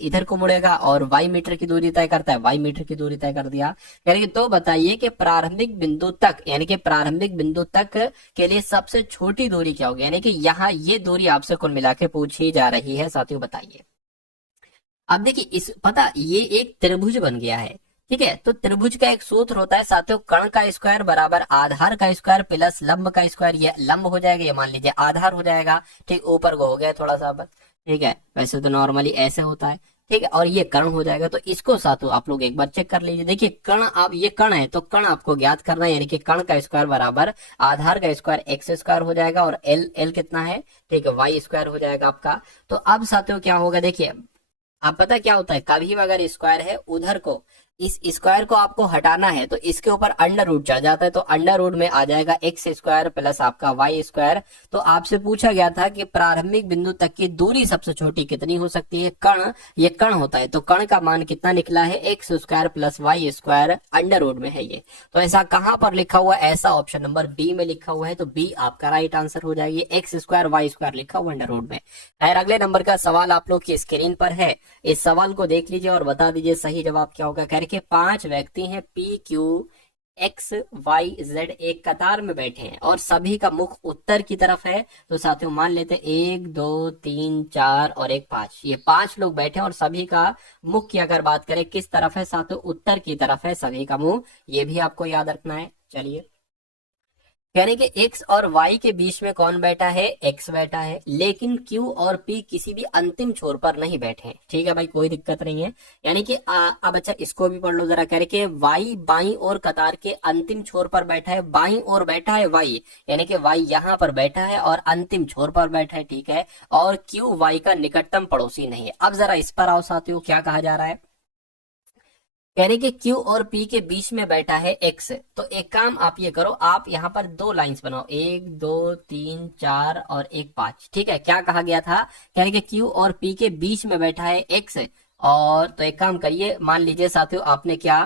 इधर को मुड़ेगा, और y मीटर की दूरी तय करता है, y मीटर की दूरी तय कर दिया। कह रहे कि तो बताइए कि प्रारंभिक बिंदु तक, यानी कि प्रारंभिक बिंदु तक के लिए सबसे छोटी दूरी क्या होगी, यानी कि यहाँ ये दूरी आपसे कुल मिला के पूछी जा रही है साथियों, बताइए। अब देखिए इस, पता ये एक त्रिभुज बन गया है, ठीक है, तो त्रिभुज का एक सूत्र होता है साथियों, कर्ण का स्क्वायर बराबर आधार का स्क्वायर प्लस लंब का स्क्वायर, ये लंब हो जाएगा, ये मान लीजिए आधार हो जाएगा, ठीक, ऊपर को हो गया थोड़ा सा बस, ठीक है, वैसे तो नॉर्मली ऐसे होता है, ठीक है, और ये कर्ण हो जाएगा। तो इसको साथियों आप लोग एक बार चेक कर लीजिए, देखिए कर्ण, आप ये कर्ण है तो कर्ण आपको ज्ञात करना है, यानी कि कर्ण का स्क्वायर बराबर आधार का स्क्वायर एक्स स्क्वायर हो जाएगा, और एल, एल कितना है, ठीक है, वाई स्क्वायर हो जाएगा आपका। तो अब साथियों क्या होगा, देखिए अब पता क्या होता है, कभी अगर स्क्वायर है उधर को, इस स्क्वायर को आपको हटाना है तो इसके ऊपर अंडर रूट चढ़ जाता है, तो अंडर रूट में आ जाएगा एक्स स्क्वायर प्लस आपका वाई स्क्वायर। तो आपसे पूछा गया था कि प्रारंभिक बिंदु तक की दूरी सबसे छोटी कितनी हो सकती है, कर्ण, ये कर्ण होता है, तो कर्ण का मान कितना निकला है, x square plus y square, under root में है ये। तो ऐसा कहां पर लिखा हुआ है, ऐसा ऑप्शन नंबर बी में लिखा हुआ है, तो बी आपका राइट आंसर हो जाएगी, एक्स स्क्वायर वाई स्क्वायर लिखा हुआ अंडर रूट में। खैर अगले नंबर का सवाल आप लोग की स्क्रीन पर है, इस सवाल को देख लीजिए और बता दीजिए सही जवाब क्या होगा। करके 5 व्यक्ति हैं, P Q X Y Z एक कतार में बैठे हैं और सभी का मुख उत्तर की तरफ है। तो साथियों मान लेते हैं 1 2 3 4 और 1 5, ये 5 लोग बैठे हैं और सभी का मुख की अगर बात करें किस तरफ है साथियों, उत्तर की तरफ है सभी का मुंह, ये भी आपको याद रखना है। चलिए यानी कि x और y के बीच में कौन बैठा है, x बैठा है, लेकिन q और p किसी भी अंतिम छोर पर नहीं बैठे हैं, ठीक है भाई, कोई दिक्कत नहीं है। यानी कि अब अच्छा इसको भी पढ़ लो जरा, कह रहे कि y बाई और कतार के अंतिम छोर पर बैठा है, बाई और बैठा है y, यानी कि y यहाँ पर बैठा है और अंतिम छोर पर बैठा है, ठीक है, और q y का निकटतम पड़ोसी नहीं है। अब जरा इस पर आओ साथियों, क्या कहा जा रहा है, कह रहे कि Q और P के बीच में बैठा है X। तो एक काम आप ये करो, आप यहाँ पर 2 लाइंस बनाओ, 1 2 3 4 और 1 5, ठीक है। क्या कहा गया था, कह रहे कि Q और P के बीच में बैठा है X, और तो एक काम करिए, मान लीजिए साथियों आपने क्या,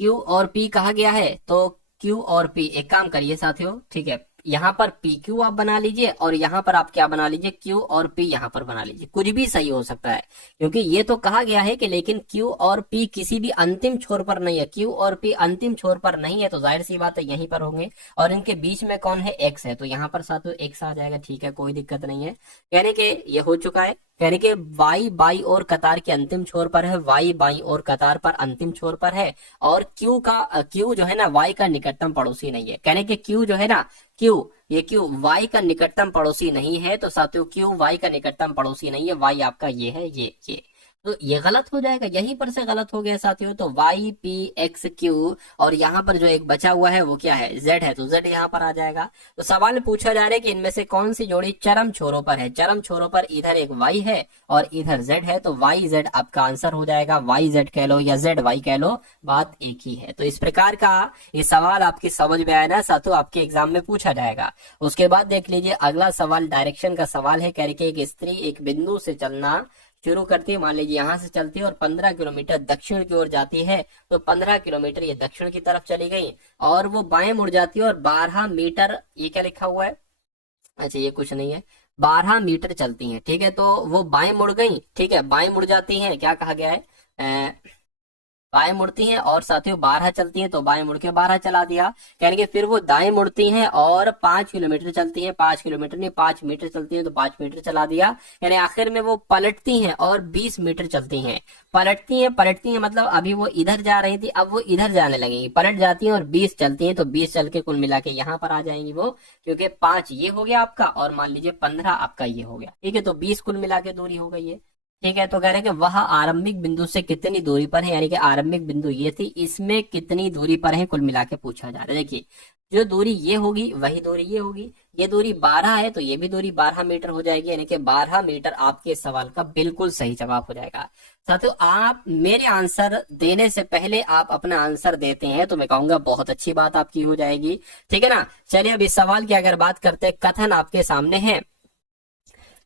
Q और P कहा गया है, तो Q और P एक काम करिए साथियों, ठीक है, यहाँ पर PQ आप बना लीजिए और यहाँ पर आप क्या बना लीजिए, Q और P यहाँ पर बना लीजिए, कुछ भी सही हो सकता है, क्योंकि ये तो कहा गया है कि लेकिन Q और P किसी भी अंतिम छोर पर नहीं है, Q और P अंतिम छोर पर नहीं है, तो जाहिर सी बात है यहीं पर होंगे, और इनके बीच में कौन है, X है, तो यहाँ पर साथियों X आ जाएगा, ठीक है, कोई दिक्कत नहीं है। यानी कि ये हो चुका है, यानी कि y बाई और कतार के अंतिम छोर पर है, y बाई और कतार पर अंतिम छोर पर है, और Q जो है ना y का निकटतम पड़ोसी नहीं है, कहने के Q जो है ना, ये Q y का निकटतम पड़ोसी नहीं है, तो साथियों Q y का निकटतम पड़ोसी नहीं है, y आपका ये है, ये तो ये गलत हो जाएगा, यहीं पर से गलत हो गया साथियों। तो y p x q, और यहाँ पर जो एक बचा हुआ है वो क्या है, z है, तो z यहाँ पर आ जाएगा। तो सवाल पूछा जा रहा है कि इनमें से कौन सी जोड़ी चरम छोरों पर है, चरम छोरों पर इधर एक y है और इधर z है, तो y z आपका आंसर हो जाएगा, y z कह लो या z y कह लो, बात एक ही है। तो इस प्रकार का ये सवाल आपकी समझ में आया ना साथियों, आपके एग्जाम में पूछा जाएगा। उसके बाद देख लीजिए अगला सवाल डायरेक्शन का सवाल है, कह रही कि एक स्त्री एक बिंदु से चलना शुरू करती है, मान लीजिए यहाँ से चलती है और 15 किलोमीटर दक्षिण की ओर जाती है, तो 15 किलोमीटर ये दक्षिण की तरफ चली गई और वो बाएं मुड़ जाती है और 12 मीटर, ये क्या लिखा हुआ है, अच्छा ये कुछ नहीं है, 12 मीटर चलती हैं, ठीक है। तो वो बाएं मुड़ गई, ठीक है, बाएं मुड़ जाती हैं, क्या कहा गया है, बाएं मुड़ती हैं और साथियों 12 चलती हैं, तो बाएं मुड़ के 12 चला दिया। यानी कि फिर वो दाएं मुड़ती हैं और 5 किलोमीटर चलती हैं, 5 किलोमीटर नहीं 5 मीटर चलती हैं, तो 5 मीटर चला दिया। यानी आखिर में वो पलटती हैं और 20 मीटर चलती हैं। पलटती हैं मतलब अभी वो इधर जा रही थी, अब वो इधर जाने लगेंगी, पलट जाती हैं और 20 चलती हैं, तो 20 चल के कुल मिला के यहाँ पर आ जाएंगी वो, क्योंकि 5 ये हो गया आपका और मान लीजिए 15 आपका ये हो गया, ठीक है। तो 20 कुल मिला के दूरी हो गई है, ठीक है। तो कह रहे हैं कि वह आरंभिक बिंदु से कितनी दूरी पर है, यानी कि आरंभिक बिंदु ये थी, इसमें कितनी दूरी पर है कुल मिला के पूछा जा रहा है। देखिए जो दूरी ये होगी वही दूरी ये होगी, ये दूरी 12 है तो ये भी दूरी 12 मीटर हो जाएगी, यानी कि 12 मीटर आपके सवाल का बिल्कुल सही जवाब हो जाएगा। साथियों आप मेरे आंसर देने से पहले आप अपना आंसर देते हैं तो मैं कहूंगा बहुत अच्छी बात आपकी हो जाएगी, ठीक है ना। चलिए अब इस सवाल की अगर बात करते हैं, कथन आपके सामने है।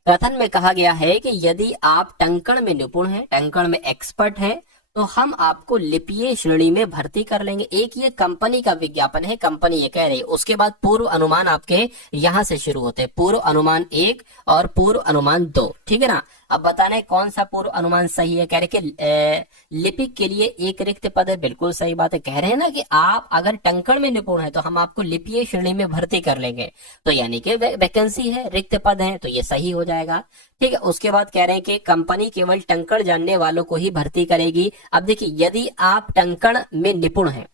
कथन में कहा गया है कि यदि आप टंकण में निपुण हैं, टंकण में एक्सपर्ट हैं, तो हम आपको लिपिये श्रेणी में भर्ती कर लेंगे। एक ये कंपनी का विज्ञापन है, कंपनी ये कह रही है। उसके बाद पूर्व अनुमान आपके यहां से शुरू होते हैं, पूर्व अनुमान 1 और पूर्व अनुमान 2, ठीक है ना। अब बताना है कौन सा पूर्व अनुमान सही है। कह रहे कि लिपिक के लिए एक रिक्त पद है, बिल्कुल सही बात है। कह रहे हैं ना कि आप अगर टंकण में निपुण है तो हम आपको लिपिये श्रेणी में भर्ती कर लेंगे, तो यानी कि वैकेंसी है, रिक्त पद है, तो ये सही हो जाएगा, ठीक है। उसके बाद कह रहे हैं कि कंपनी केवल टंकण जानने वालों को ही भर्ती करेगी। अब देखिए यदि आप टंकण में निपुण हैं,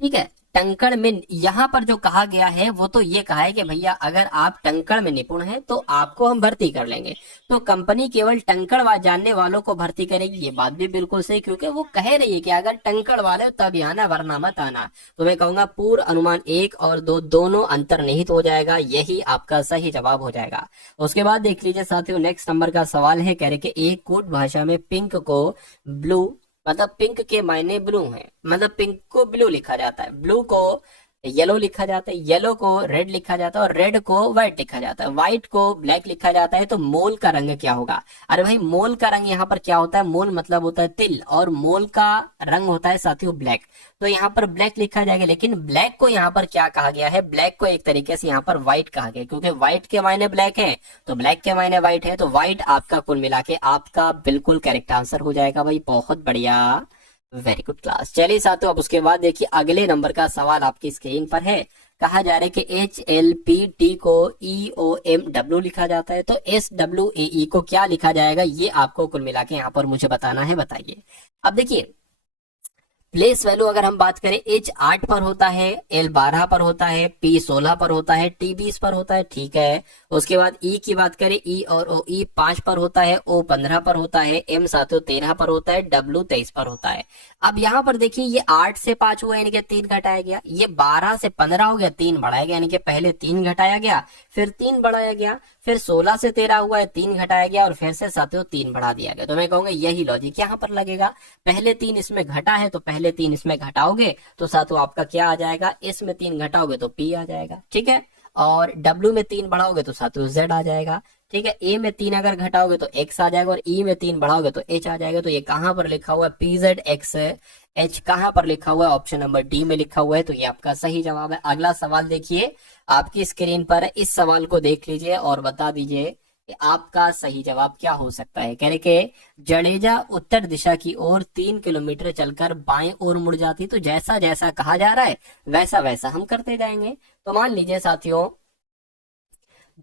ठीक है, टंकण में यहां पर जो कहा गया है वो तो ये कहा है कि भैया अगर आप टंकण में निपुण हैं तो आपको हम भर्ती कर लेंगे, तो कंपनी केवल टंकण जानने वालों को भर्ती करेगी, ये बात भी बिल्कुल सही, क्योंकि वो कह रही है कि अगर टंकण वाले हो तब आना वरना मत आना। तो मैं कहूंगा पूर्व अनुमान 1 और 2 दोनों अंतर्निहित हो जाएगा, यही आपका सही जवाब हो जाएगा। उसके बाद देख लीजिए साथियों, नेक्स्ट नंबर का सवाल है। कह रहे कि एक कूट भाषा में पिंक को ब्लू, मतलब पिंक के मायने ब्लू हैं, मतलब पिंक को ब्लू लिखा जाता है, ब्लू को येलो लिखा जाता है, येलो को रेड लिखा जाता है और रेड को व्हाइट लिखा जाता है, व्हाइट को ब्लैक लिखा जाता है। तो मोल का रंग क्या होगा? अरे भाई मोल का रंग यहाँ पर क्या होता है? मोल मतलब होता है तिल और मोल का रंग होता है साथियों ब्लैक, तो यहाँ पर ब्लैक लिखा जाएगा। लेकिन ब्लैक को यहाँ पर क्या कहा गया है? ब्लैक को एक तरीके से यहाँ पर व्हाइट कहा गया, क्योंकि व्हाइट के मायने ब्लैक है तो ब्लैक के मायने व्हाइट है, तो व्हाइट आपका कुल मिला के आपका बिल्कुल करेक्ट आंसर हो जाएगा भाई। बहुत बढ़िया, वेरी गुड क्लास। चलिए साथियों अब उसके बाद देखिए अगले नंबर का सवाल आपकी स्क्रीन पर है। कहा जा रहा है कि HLPT को EOMW लिखा जाता है, तो SWAE को क्या लिखा जाएगा ये आपको कुल मिला के यहाँ पर मुझे बताना है, बताइए। अब देखिए प्लेस वैल्यू अगर हम बात करें, H 8 पर होता है, L 12 पर होता है, P 16 पर होता है, T 20 पर होता है, ठीक है। उसके बाद E की बात करें, E और OE 5 पर होता है, O 15 पर होता है, M 13 पर होता है, W 23 पर होता है। अब यहाँ पर देखिए ये 8 से 5 हुआ यानी कि 3 घटाया गया, ये 12 से 15 हो गया 3 बढ़ाया गया, यानी कि पहले 3 घटाया गया फिर 3 बढ़ाया गया, फिर 16 से 13 हुआ है 3 घटाया गया और फिर से साथियों 3 बढ़ा दिया गया। तो मैं कहूंगा यही लॉजिक यहाँ पर लगेगा, पहले 3 इसमें घटा है तो पहले 3 इसमें घटाओगे तो साथियों आपका क्या आ जाएगा? इसमें 3 घटाओगे तो P आ जाएगा, ठीक है। और W में 3 बढ़ाओगे तो साथियों Z आ जाएगा, ठीक है। A में 3 अगर घटाओगे तो X आ जाएगा और E में 3 बढ़ाओगे तो H आ जाएगा। तो ये कहां पर लिखा हुआ है? PZX H कहां पर लिखा हुआ है? ऑप्शन नंबर डी में लिखा हुआ है, तो ये आपका सही जवाब है। अगला सवाल देखिए आपकी स्क्रीन पर, इस सवाल को देख लीजिए और बता दीजिए कि आपका सही जवाब क्या हो सकता है। कह रहे कि जडेजा उत्तर दिशा की ओर 3 किलोमीटर चलकर बाएं ओर मुड़ जाती, तो जैसा जैसा कहा जा रहा है वैसा वैसा हम करते जाएंगे। तो मान लीजिए साथियों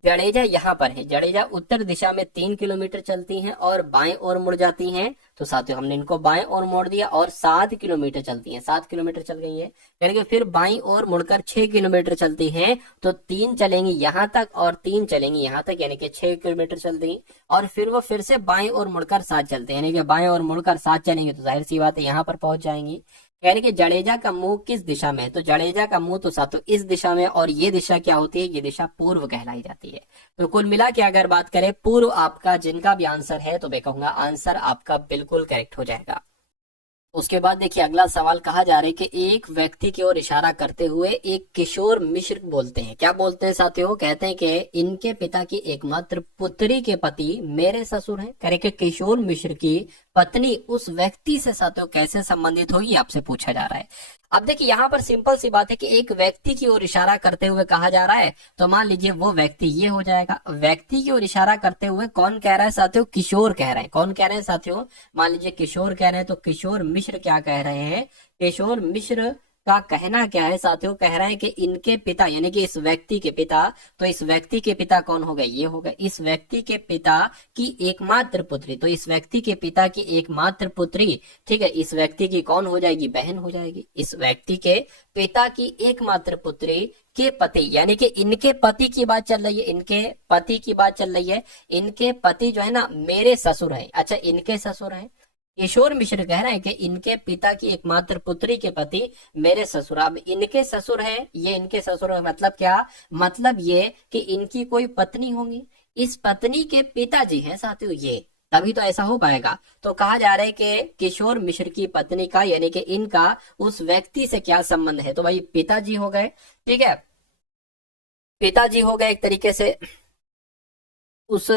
जडेजा यहाँ पर है, जडेजा उत्तर दिशा में 3 किलोमीटर चलती हैं और बाएं ओर मुड़ जाती हैं, तो साथियों हमने इनको बाएं ओर मोड़ दिया और 7 किलोमीटर चलती हैं, 7 किलोमीटर चल गई है। यानी कि फिर बाईं ओर मुड़कर 6 किलोमीटर चलती हैं, तो 3 चलेंगी यहाँ तक और 3 चलेंगी यहाँ तक, यानी कि 6 किलोमीटर चलती, और फिर वो फिर से बाएं ओर मुड़कर 7 चलते हैं, यानी कि बाएं ओर मुड़कर 7 चलेंगे तो जाहिर सी बात है यहाँ पर पहुंच जाएंगी। यानी कि जडेजा का मुंह किस दिशा में है? तो जडेजा का मुंह तो साथियों इस दिशा में, और ये दिशा क्या होती है? ये दिशा पूर्व कहलाई जाती है। तो कुल मिला के अगर बात करें पूर्व आपका जिनका भी आंसर है तो मैं कहूंगा आंसर आपका बिल्कुल करेक्ट हो जाएगा। उसके बाद देखिए अगला सवाल कहा जा रहा है कि एक व्यक्ति की ओर इशारा करते हुए एक किशोर मिश्र बोलते हैं, क्या बोलते हैं साथियों, कहते हैं कि इनके पिता की एकमात्र पुत्री के पति मेरे ससुर हैं। कह रहे कि किशोर मिश्र की पत्नी उस व्यक्ति से साथियों कैसे संबंधित होगी, आपसे पूछा जा रहा है। अब देखिए यहाँ पर सिंपल सी बात है कि एक व्यक्ति की ओर इशारा करते हुए कहा जा रहा है, तो मान लीजिए वो व्यक्ति ये हो जाएगा। व्यक्ति की ओर इशारा करते हुए कौन कह रहा है साथियों, किशोर कह रहे हैं। कौन कह रहे हैं साथियों, मान लीजिए किशोर कह रहे हैं, तो किशोर मिश्र क्या कह रहे हैं, किशोर मिश्र का कहना क्या है साथियों, कह रहे हैं कि इनके पिता यानी कि इस व्यक्ति के पिता, तो इस व्यक्ति के पिता कौन हो गए, ये हो गए इस व्यक्ति के पिता की एकमात्र पुत्री, तो इस व्यक्ति के पिता की एकमात्र पुत्री, ठीक है, इस व्यक्ति की कौन हो जाएगी, बहन हो जाएगी। इस व्यक्ति के पिता की एकमात्र पुत्री के पति, यानी कि इनके पति की बात चल रही है, इनके पति की बात चल रही है। इनके पति जो है ना मेरे ससुर है। अच्छा, इनके ससुर है। किशोर मिश्र कह रहे हैं कि इनके पिता की एकमात्र पुत्री के पति मेरे ससुर। अब इनके ससुर है, ये इनके ससुर है, मतलब क्या, मतलब ये कि इनकी कोई पत्नी होंगी, इस पत्नी के पिताजी हैं साथियों ये, तभी तो ऐसा हो पाएगा। तो कहा जा रहा है कि किशोर मिश्र की पत्नी का यानी कि इनका उस व्यक्ति से क्या संबंध है, तो भाई पिताजी हो गए, ठीक है, पिताजी हो गए एक तरीके से। उस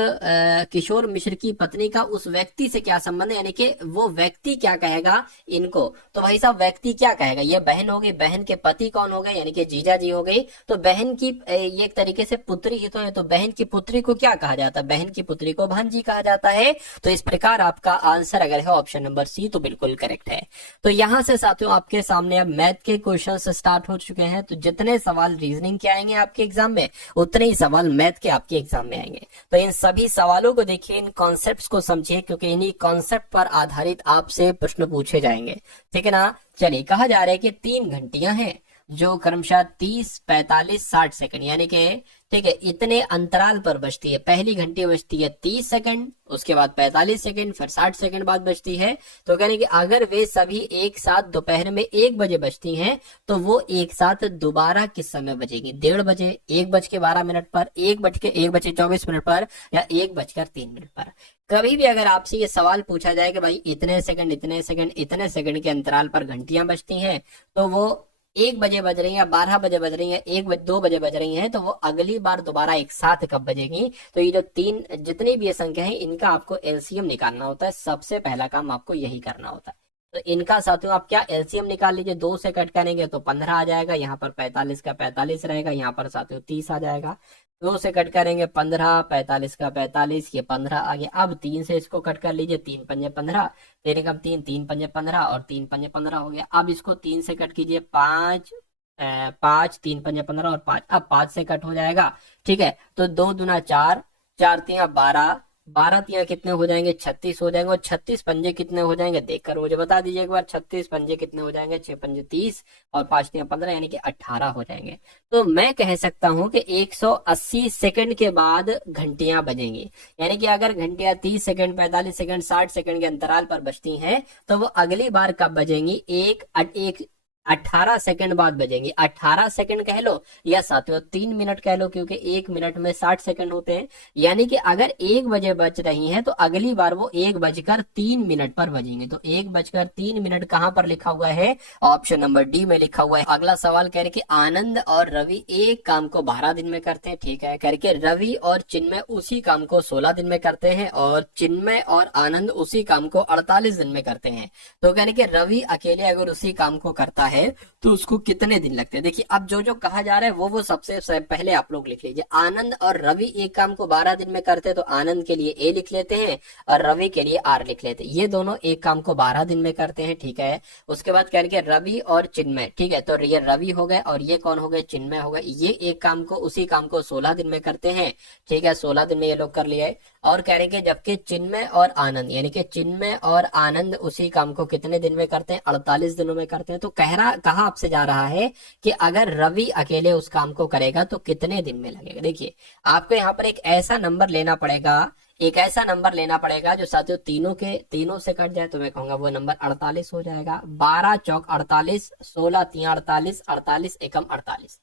किशोर मिश्र की पत्नी का उस व्यक्ति से क्या संबंध है, यानी कि वो व्यक्ति क्या कहेगा इनको, तो भाई साहब व्यक्ति क्या कहेगा, ये बहन हो गई, बहन के पति कौन हो गए, यानी कि जीजा जी हो गई, तो बहन की ये एक तरीके से पुत्री ही तो है, तो बहन की पुत्री को क्या कहा जाता है, बहन की पुत्री को भांजी कहा जाता है। तो इस प्रकार आपका आंसर अगर है ऑप्शन नंबर सी तो बिल्कुल करेक्ट है। तो यहाँ से साथियों आपके सामने अब मैथ के क्वेश्चन स्टार्ट हो चुके हैं, तो जितने सवाल रीजनिंग के आएंगे आपके एग्जाम में उतने ही सवाल मैथ के आपके एग्जाम में आएंगे। तो इन सभी सवालों को देखिए, इन कॉन्सेप्ट्स को समझिए, क्योंकि इन्हीं कॉन्सेप्ट पर आधारित आपसे प्रश्न पूछे जाएंगे, ठीक है ना। चलिए, कहा जा रहा है कि 3 घंटियां हैं जो क्रमशः 30, 45, 60 सेकंड यानी कि, ठीक है, इतने अंतराल पर बजती है। पहली घंटी बजती है 30 सेकंड, उसके बाद 45 सेकंड, फिर 60 सेकंड बाद बजती है। तो कहने कि अगर वे सभी एक साथ दोपहर में 1 बजे बजती हैं, तो वो एक साथ दोबारा किस समय बजेगी, 1:30 बजे, 1:12 पर, 1:24 पर, या 1:03 पर। कभी भी अगर आपसे ये सवाल पूछा जाए कि भाई इतने सेकंड इतने सेकंड इतने सेकंड के अंतराल पर घंटियां बजती हैं, तो वो 1 बजे बज रही है, 12 बजे बज रही है, 2 बजे बज रही है, तो वो अगली बार दोबारा एक साथ कब बजेगी। तो ये जो 3 जितनी भी ये संख्या है इनका आपको एलसीएम निकालना होता है, सबसे पहला काम आपको यही करना होता है। तो इनका साथियों आप क्या एलसीएम निकाल लीजिए, 2 से कट करेंगे तो 15 आ जाएगा, यहाँ पर 45 का 45 रहेगा, यहाँ पर साथियों 30 आ जाएगा। 2 से कट करेंगे 15, 45 का 45, ये 15 आ गया। अब 3 से इसको कट कर लीजिए, 3 पंजे 15, 3 कम 3, 3 पंजे 15 और 3 पंजे 15 हो गया। अब इसको 3 से कट कीजिए, 5, 3 पंजे 15 और 5, अब 5 से कट हो जाएगा, ठीक है। तो 2 दूना 4, 4 तिया 12, 12 तिया कितने हो जाएंगे, 36 हो जाएंगे, और 36 पंजे कितने हो जाएंगे देखकर मुझे बता दीजिए एक बार, 36 पंजे कितने हो जाएंगे, 6 पंजे 30 और 5 तिया 15 यानी कि 18 हो जाएंगे। तो मैं कह सकता हूं कि 180 सेकंड के बाद घंटियां बजेंगी, यानी कि अगर घंटियां 30 सेकंड, 45 सेकंड, 60 सेकंड के अंतराल पर बजती हैं, तो वो अगली बार कब बजेंगी, एक 18 सेकंड बाद बजेंगी। 18 सेकंड कह लो या साथियों 3 मिनट कह लो, क्योंकि 1 मिनट में 60 सेकंड होते हैं। यानी कि अगर 1 बजे बज रही हैं तो अगली बार वो 1:03 पर बजेंगे। तो 1:03 कहां पर लिखा हुआ है, ऑप्शन नंबर डी में लिखा हुआ है। अगला सवाल कह रहे कि आनंद और रवि एक काम को 12 दिन में करते हैं, ठीक है, करके रवि और चिन्मय उसी काम को 16 दिन में करते हैं, और चिन्मय और आनंद उसी काम को 48 दिन में करते हैं। तो कहने कि रवि अकेले अगर उसी काम को करता है तो उसको कितने दिन लगते हैं। देखिए अब जो जो कहा जा रहा है वो सबसे पहले आप लोग लिख लीजिए। आनंद और रवि एक काम को 12 दिन में करते हैं, तो आनंद के लिए ए लिख लेते हैं और रवि के लिए आर लिख लेते हैं। ये दोनों एक काम को 12 दिन में करते हैं, ठीक है। उसके बाद कह रहे रवि और चिन्मय, ठीक है, तो ये रवि हो गए और ये कौन हो गए, चिन्मय हो गए। ये एक काम को उसी काम को 16 दिन में करते हैं, ठीक है, 16 दिन में ये लोग कर लिए। और कह रहे हैं जबकि चिन्मय और आनंद यानी कि चिन्मय और आनंद उसी काम को कितने दिन में करते हैं, 48 दिनों में करते हैं। तो कहा आपसे जा रहा है कि अगर रवि अकेले उस काम को करेगा तो कितने दिन में लगेगा। देखिए आपको यहाँ पर एक ऐसा नंबर लेना पड़ेगा, एक ऐसा नंबर लेना पड़ेगा जो साथियों तीनों से कट जाए, तो मैं कहूंगा वो नंबर 48 हो जाएगा। 12 चौक 48, 16 तिया 48, 48 एकम 48।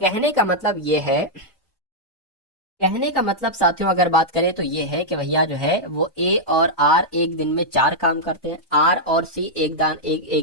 कहने का मतलब ये है कहने का मतलब साथियों अगर बात करें तो ये है कि भैया जो है वो ए और आर एक दिन में 4 काम करते हैं, आर और सी एक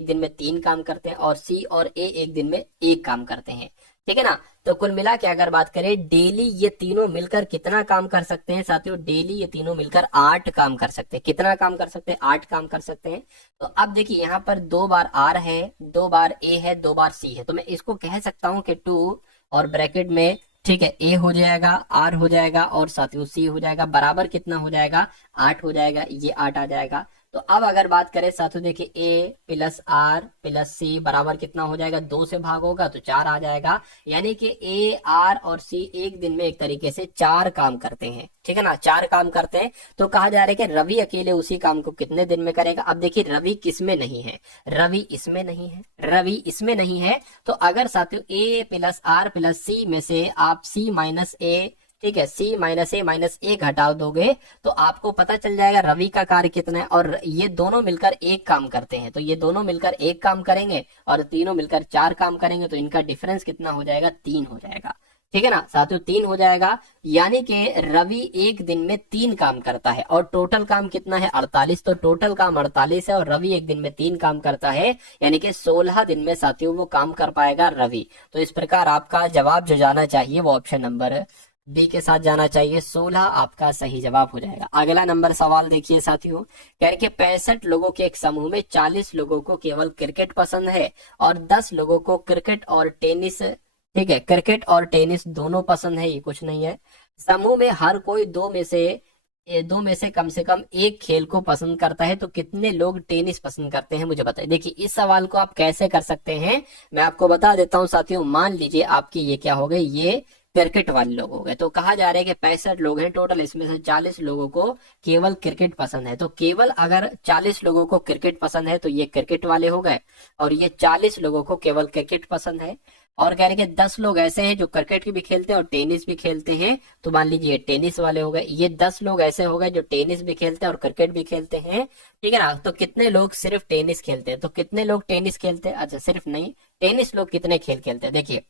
दिन में 3 काम करते हैं, और सी और ए एक दिन में 1 काम करते हैं। ठीक है ना। तो कुल मिला के अगर बात करें डेली ये तीनों मिलकर कितना काम कर सकते हैं साथियों, डेली ये तीनों मिलकर 8 काम कर सकते हैं। कितना काम कर सकते हैं? 8 काम कर सकते हैं। तो अब देखिए यहाँ पर 2 बार आर है, 2 बार ए है, 2 बार सी है, तो मैं इसको कह सकता हूँ कि 2 और ब्रैकेट में, ठीक है, ए हो जाएगा, आर हो जाएगा और साथियों सी हो जाएगा, बराबर कितना हो जाएगा? 8 हो जाएगा, ये 8 आ जाएगा। तो अब अगर बात करें साथियों देखिए ए प्लस आर प्लस सी बराबर कितना हो जाएगा? 2 से भाग होगा तो 4 आ जाएगा। यानी कि ए आर और सी एक दिन में एक तरीके से 4 काम करते हैं। ठीक है ना, 4 काम करते हैं। तो कहा जा रहा है कि रवि अकेले उसी काम को कितने दिन में करेगा? अब देखिए रवि किसमें नहीं है? रवि इसमें नहीं है, रवि इसमें नहीं है। तो अगर साथियों ए प्लस आर प्लस सी में से आप सी माइनस ए, ठीक है, सी माइनस ए माइनस ए घटा दोगे तो आपको पता चल जाएगा रवि का कार्य कितना है। और ये दोनों मिलकर 1 काम करते हैं, तो ये दोनों मिलकर 1 काम करेंगे और तीनों मिलकर 4 काम करेंगे, तो इनका डिफरेंस कितना हो जाएगा? 3 हो जाएगा। ठीक है ना साथियों, 3 हो जाएगा। यानी कि रवि एक दिन में 3 काम करता है और टोटल काम कितना है? 48। तो टोटल काम 48 है और रवि एक दिन में 3 काम करता है, यानी कि 16 दिन में साथियों वो काम कर पाएगा रवि। तो इस प्रकार आपका जवाब जो जाना चाहिए वो ऑप्शन नंबर बी के साथ जाना चाहिए, 16 आपका सही जवाब हो जाएगा। अगला नंबर सवाल देखिए साथियों, कह रहे कि 65 लोगों के एक समूह में 40 लोगों को केवल क्रिकेट पसंद है और 10 लोगों को क्रिकेट और टेनिस, ठीक है, क्रिकेट और टेनिस दोनों पसंद है, ये कुछ नहीं है। समूह में हर कोई दो में से कम एक खेल को पसंद करता है, तो कितने लोग टेनिस पसंद करते हैं मुझे बताइए। देखिए इस सवाल को आप कैसे कर सकते हैं मैं आपको बता देता हूं साथियों। मान लीजिए आपकी ये क्या हो गई, ये क्रिकेट वाले लोग हो गए। तो कहा जा रहा है कि 65 लोग हैं टोटल, इसमें से 40 लोगों को केवल क्रिकेट पसंद है। तो केवल अगर 40 लोगों को क्रिकेट पसंद है तो ये क्रिकेट वाले हो गए, और ये 40 लोगों को केवल क्रिकेट पसंद है। और कह रहे हैं कि 10 लोग ऐसे हैं जो क्रिकेट भी खेलते हैं और टेनिस भी खेलते हैं, तो मान लीजिए ये टेनिस वाले हो गए। ये 10 लोग ऐसे हो गए जो टेनिस भी खेलते हैं और क्रिकेट भी खेलते हैं। ठीक है ना। तो कितने लोग सिर्फ टेनिस खेलते हैं? तो कितने लोग टेनिस खेलते हैं? अच्छा सिर्फ नहीं, टेनिस लोग कितने खेल खेलते हैं? देखिए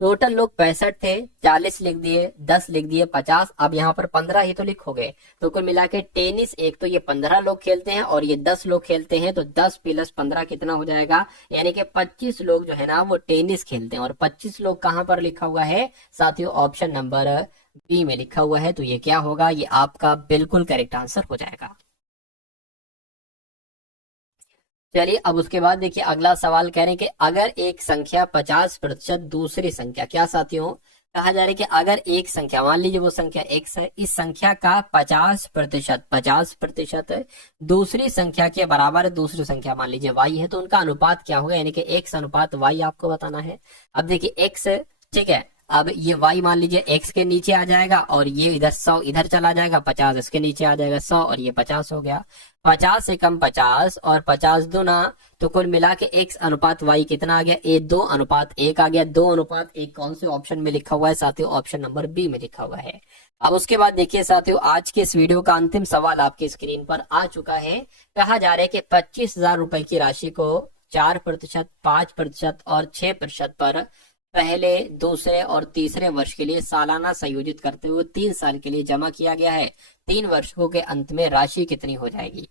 टोटल लोग 65 थे, 40 लिख दिए, 10 लिख दिए, 50, अब यहाँ पर 15 ही तो लिखोगे। तो कुल मिला के टेनिस एक तो ये 15 लोग खेलते हैं और ये 10 लोग खेलते हैं, तो 10 प्लस 15 कितना हो जाएगा? यानी कि 25 लोग जो है ना वो टेनिस खेलते हैं। और 25 लोग कहाँ पर लिखा हुआ है साथियों? ऑप्शन नंबर बी में लिखा हुआ है। तो ये क्या होगा? ये आपका बिल्कुल करेक्ट आंसर हो जाएगा। चलिए अब उसके बाद देखिए अगला सवाल कह रहे हैं कि अगर एक संख्या 50% दूसरी संख्या, क्या साथियों? कहा जा रहा है कि अगर एक संख्या, मान लीजिए वो संख्या x है, इस संख्या का 50% दूसरी संख्या के बराबर है, दूसरी संख्या मान लीजिए y है, तो उनका अनुपात क्या होगा? यानी कि x अनुपात y आपको बताना है। अब देखिए x, ठीक है, अब ये y मान लीजिए x के नीचे आ जाएगा और ये इधर 100 इधर चला जाएगा, 50 इसके नीचे आ जाएगा 100 और ये 50 हो गया। 50 से कम 50 और 50 दूना, तो कुल मिला के x अनुपात y कितना आ गया? ए 2 अनुपात 1 आ गया। 2 अनुपात 1 कौन से ऑप्शन में लिखा हुआ है साथियों? ऑप्शन नंबर बी में लिखा हुआ है। अब उसके बाद देखिए साथियों आज के इस वीडियो का अंतिम सवाल आपकी स्क्रीन पर आ चुका है। कहा जा रहा है कि 25,000 रुपए की राशि को 4%, 5% और 6% पर पहले, दूसरे और तीसरे वर्ष के लिए सालाना संयोजित करते हुए 3 साल के लिए जमा किया गया है। 3 वर्षों के अंत में राशि कितनी हो जाएगी?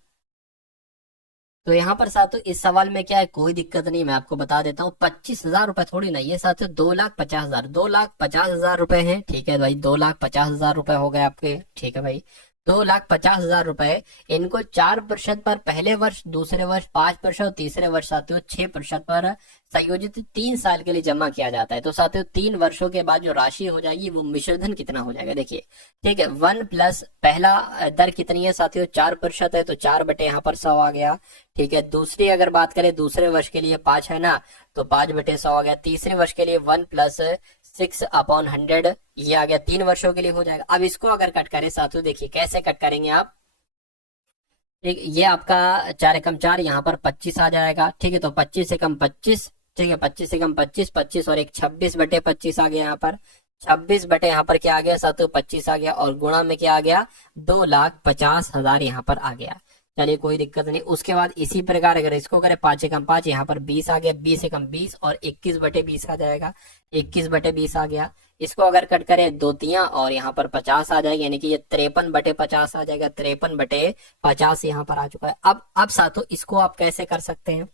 तो यहाँ पर साथियों इस सवाल में क्या है, कोई दिक्कत नहीं, मैं आपको बता देता हूँ। 25,000 रुपए थोड़ी ना, ये साथियों 2,50,000, 2,50,000 रुपए हैं। ठीक है भाई, 2,50,000 रुपए हो गए आपके। ठीक है भाई, 2,50,000 रुपए, इनको 4% पर पहले वर्ष, दूसरे वर्ष 5% और तीसरे वर्ष साथियों 6% पर संयोजित 3 साल के लिए जमा किया जाता है। तो साथियों 3 वर्षों के बाद जो राशि हो जाएगी वो मिश्रधन कितना हो जाएगा? देखिए ठीक है, 1 प्लस पहला दर कितनी है साथियों? 4% है, तो 4 बटे यहाँ पर 100 आ गया। ठीक है, दूसरी अगर बात करें दूसरे वर्ष के लिए 5 है ना, तो 5 बटे 100 आ गया। तीसरे वर्ष के लिए 1 प्लस 6/100 ये आ गया। 3 वर्षों के लिए हो जाएगा। अब इसको अगर कट करें साथियों, देखिए कैसे कट करेंगे आप। ठीक, ये आपका 4 एकम 4, यहाँ पर 25 आ जाएगा। ठीक है, तो 25 से कम 25, ठीक है, 25 से कम 25, 25 और एक 26 बटे 25 आ गया यहाँ पर। 26 बटे यहाँ पर क्या आ गया साथियों? 25 आ गया, और गुणा में क्या आ गया? 2,50,000 यहाँ पर आ गया। चलिए कोई दिक्कत नहीं। उसके बाद इसी प्रकार अगर इसको करें 5 एकम 5, यहाँ पर 20 आ गया, 20 एकम 20 और 21/20 आ जाएगा, 21/20 आ गया। इसको अगर कट करें दो तियां और यहाँ पर 50 आ जाएगा, यानी कि ये 53/50 आ जाएगा, 53/50 यहाँ पर आ चुका है। अब साथों इसको आप कैसे कर सकते हैं,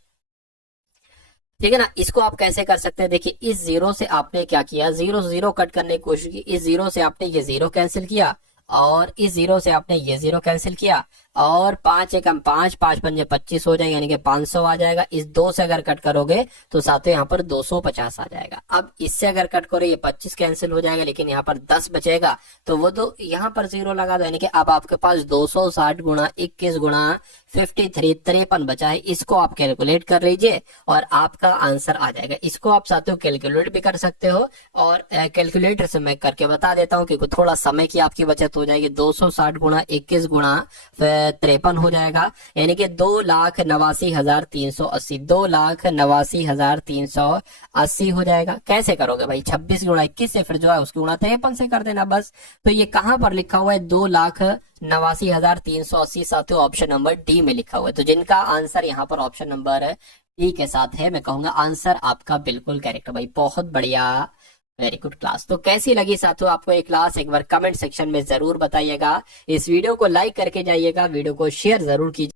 ठीक है ना, इसको आप कैसे कर सकते हैं। देखिए इस जीरो से आपने क्या किया, जीरो से जीरो कट करने की कोशिश की, इस जीरो से आपने ये जीरो कैंसिल किया और इस जीरो से आपने ये जीरो कैंसिल किया और 5 एकम 5, 5×5 25 हो जाएगा, यानी कि 500 आ जाएगा। इस 2 से अगर कट करोगे तो साथों यहाँ पर 250 आ जाएगा। अब इससे अगर कट करो ये 25 कैंसिल हो जाएगा, लेकिन यहाँ पर 10 बचेगा, तो वो तो यहाँ पर जीरो लगा दो, यानी कि अब आपके पास 260 गुणा 21 गुणा 53 53 बचा है। इसको आप कैलकुलेट कर लीजिए और आपका आंसर आ जाएगा। इसको आप साथियों कैलकुलेट भी कर सकते हो और कैलकुलेटर से मैं करके बता देता हूँ, क्योंकि थोड़ा समय की आपकी बचत हो जाएगी। 260 गुणा 21 गुणा 53 हो जाएगा, यानी कि 2,89,380, 2,89,380 हो जाएगा। कैसे करोगे भाई, 26 गुणा 21 से फिर जो है उसकी गुणा 53 से कर देना बस। तो ये कहां पर लिखा हुआ है, 2,89,380 साथियों ऑप्शन नंबर डी में लिखा हुआ है। तो जिनका आंसर यहाँ पर ऑप्शन नंबर डी के साथ है, मैं कहूंगा आंसर आपका बिल्कुल करेक्ट भाई, बहुत बढ़िया, वेरी गुड क्लास। तो कैसी लगी साथियों आपको ये क्लास, एक बार कमेंट सेक्शन में जरूर बताइएगा। इस वीडियो को लाइक करके जाइएगा, वीडियो को शेयर जरूर कीजिए।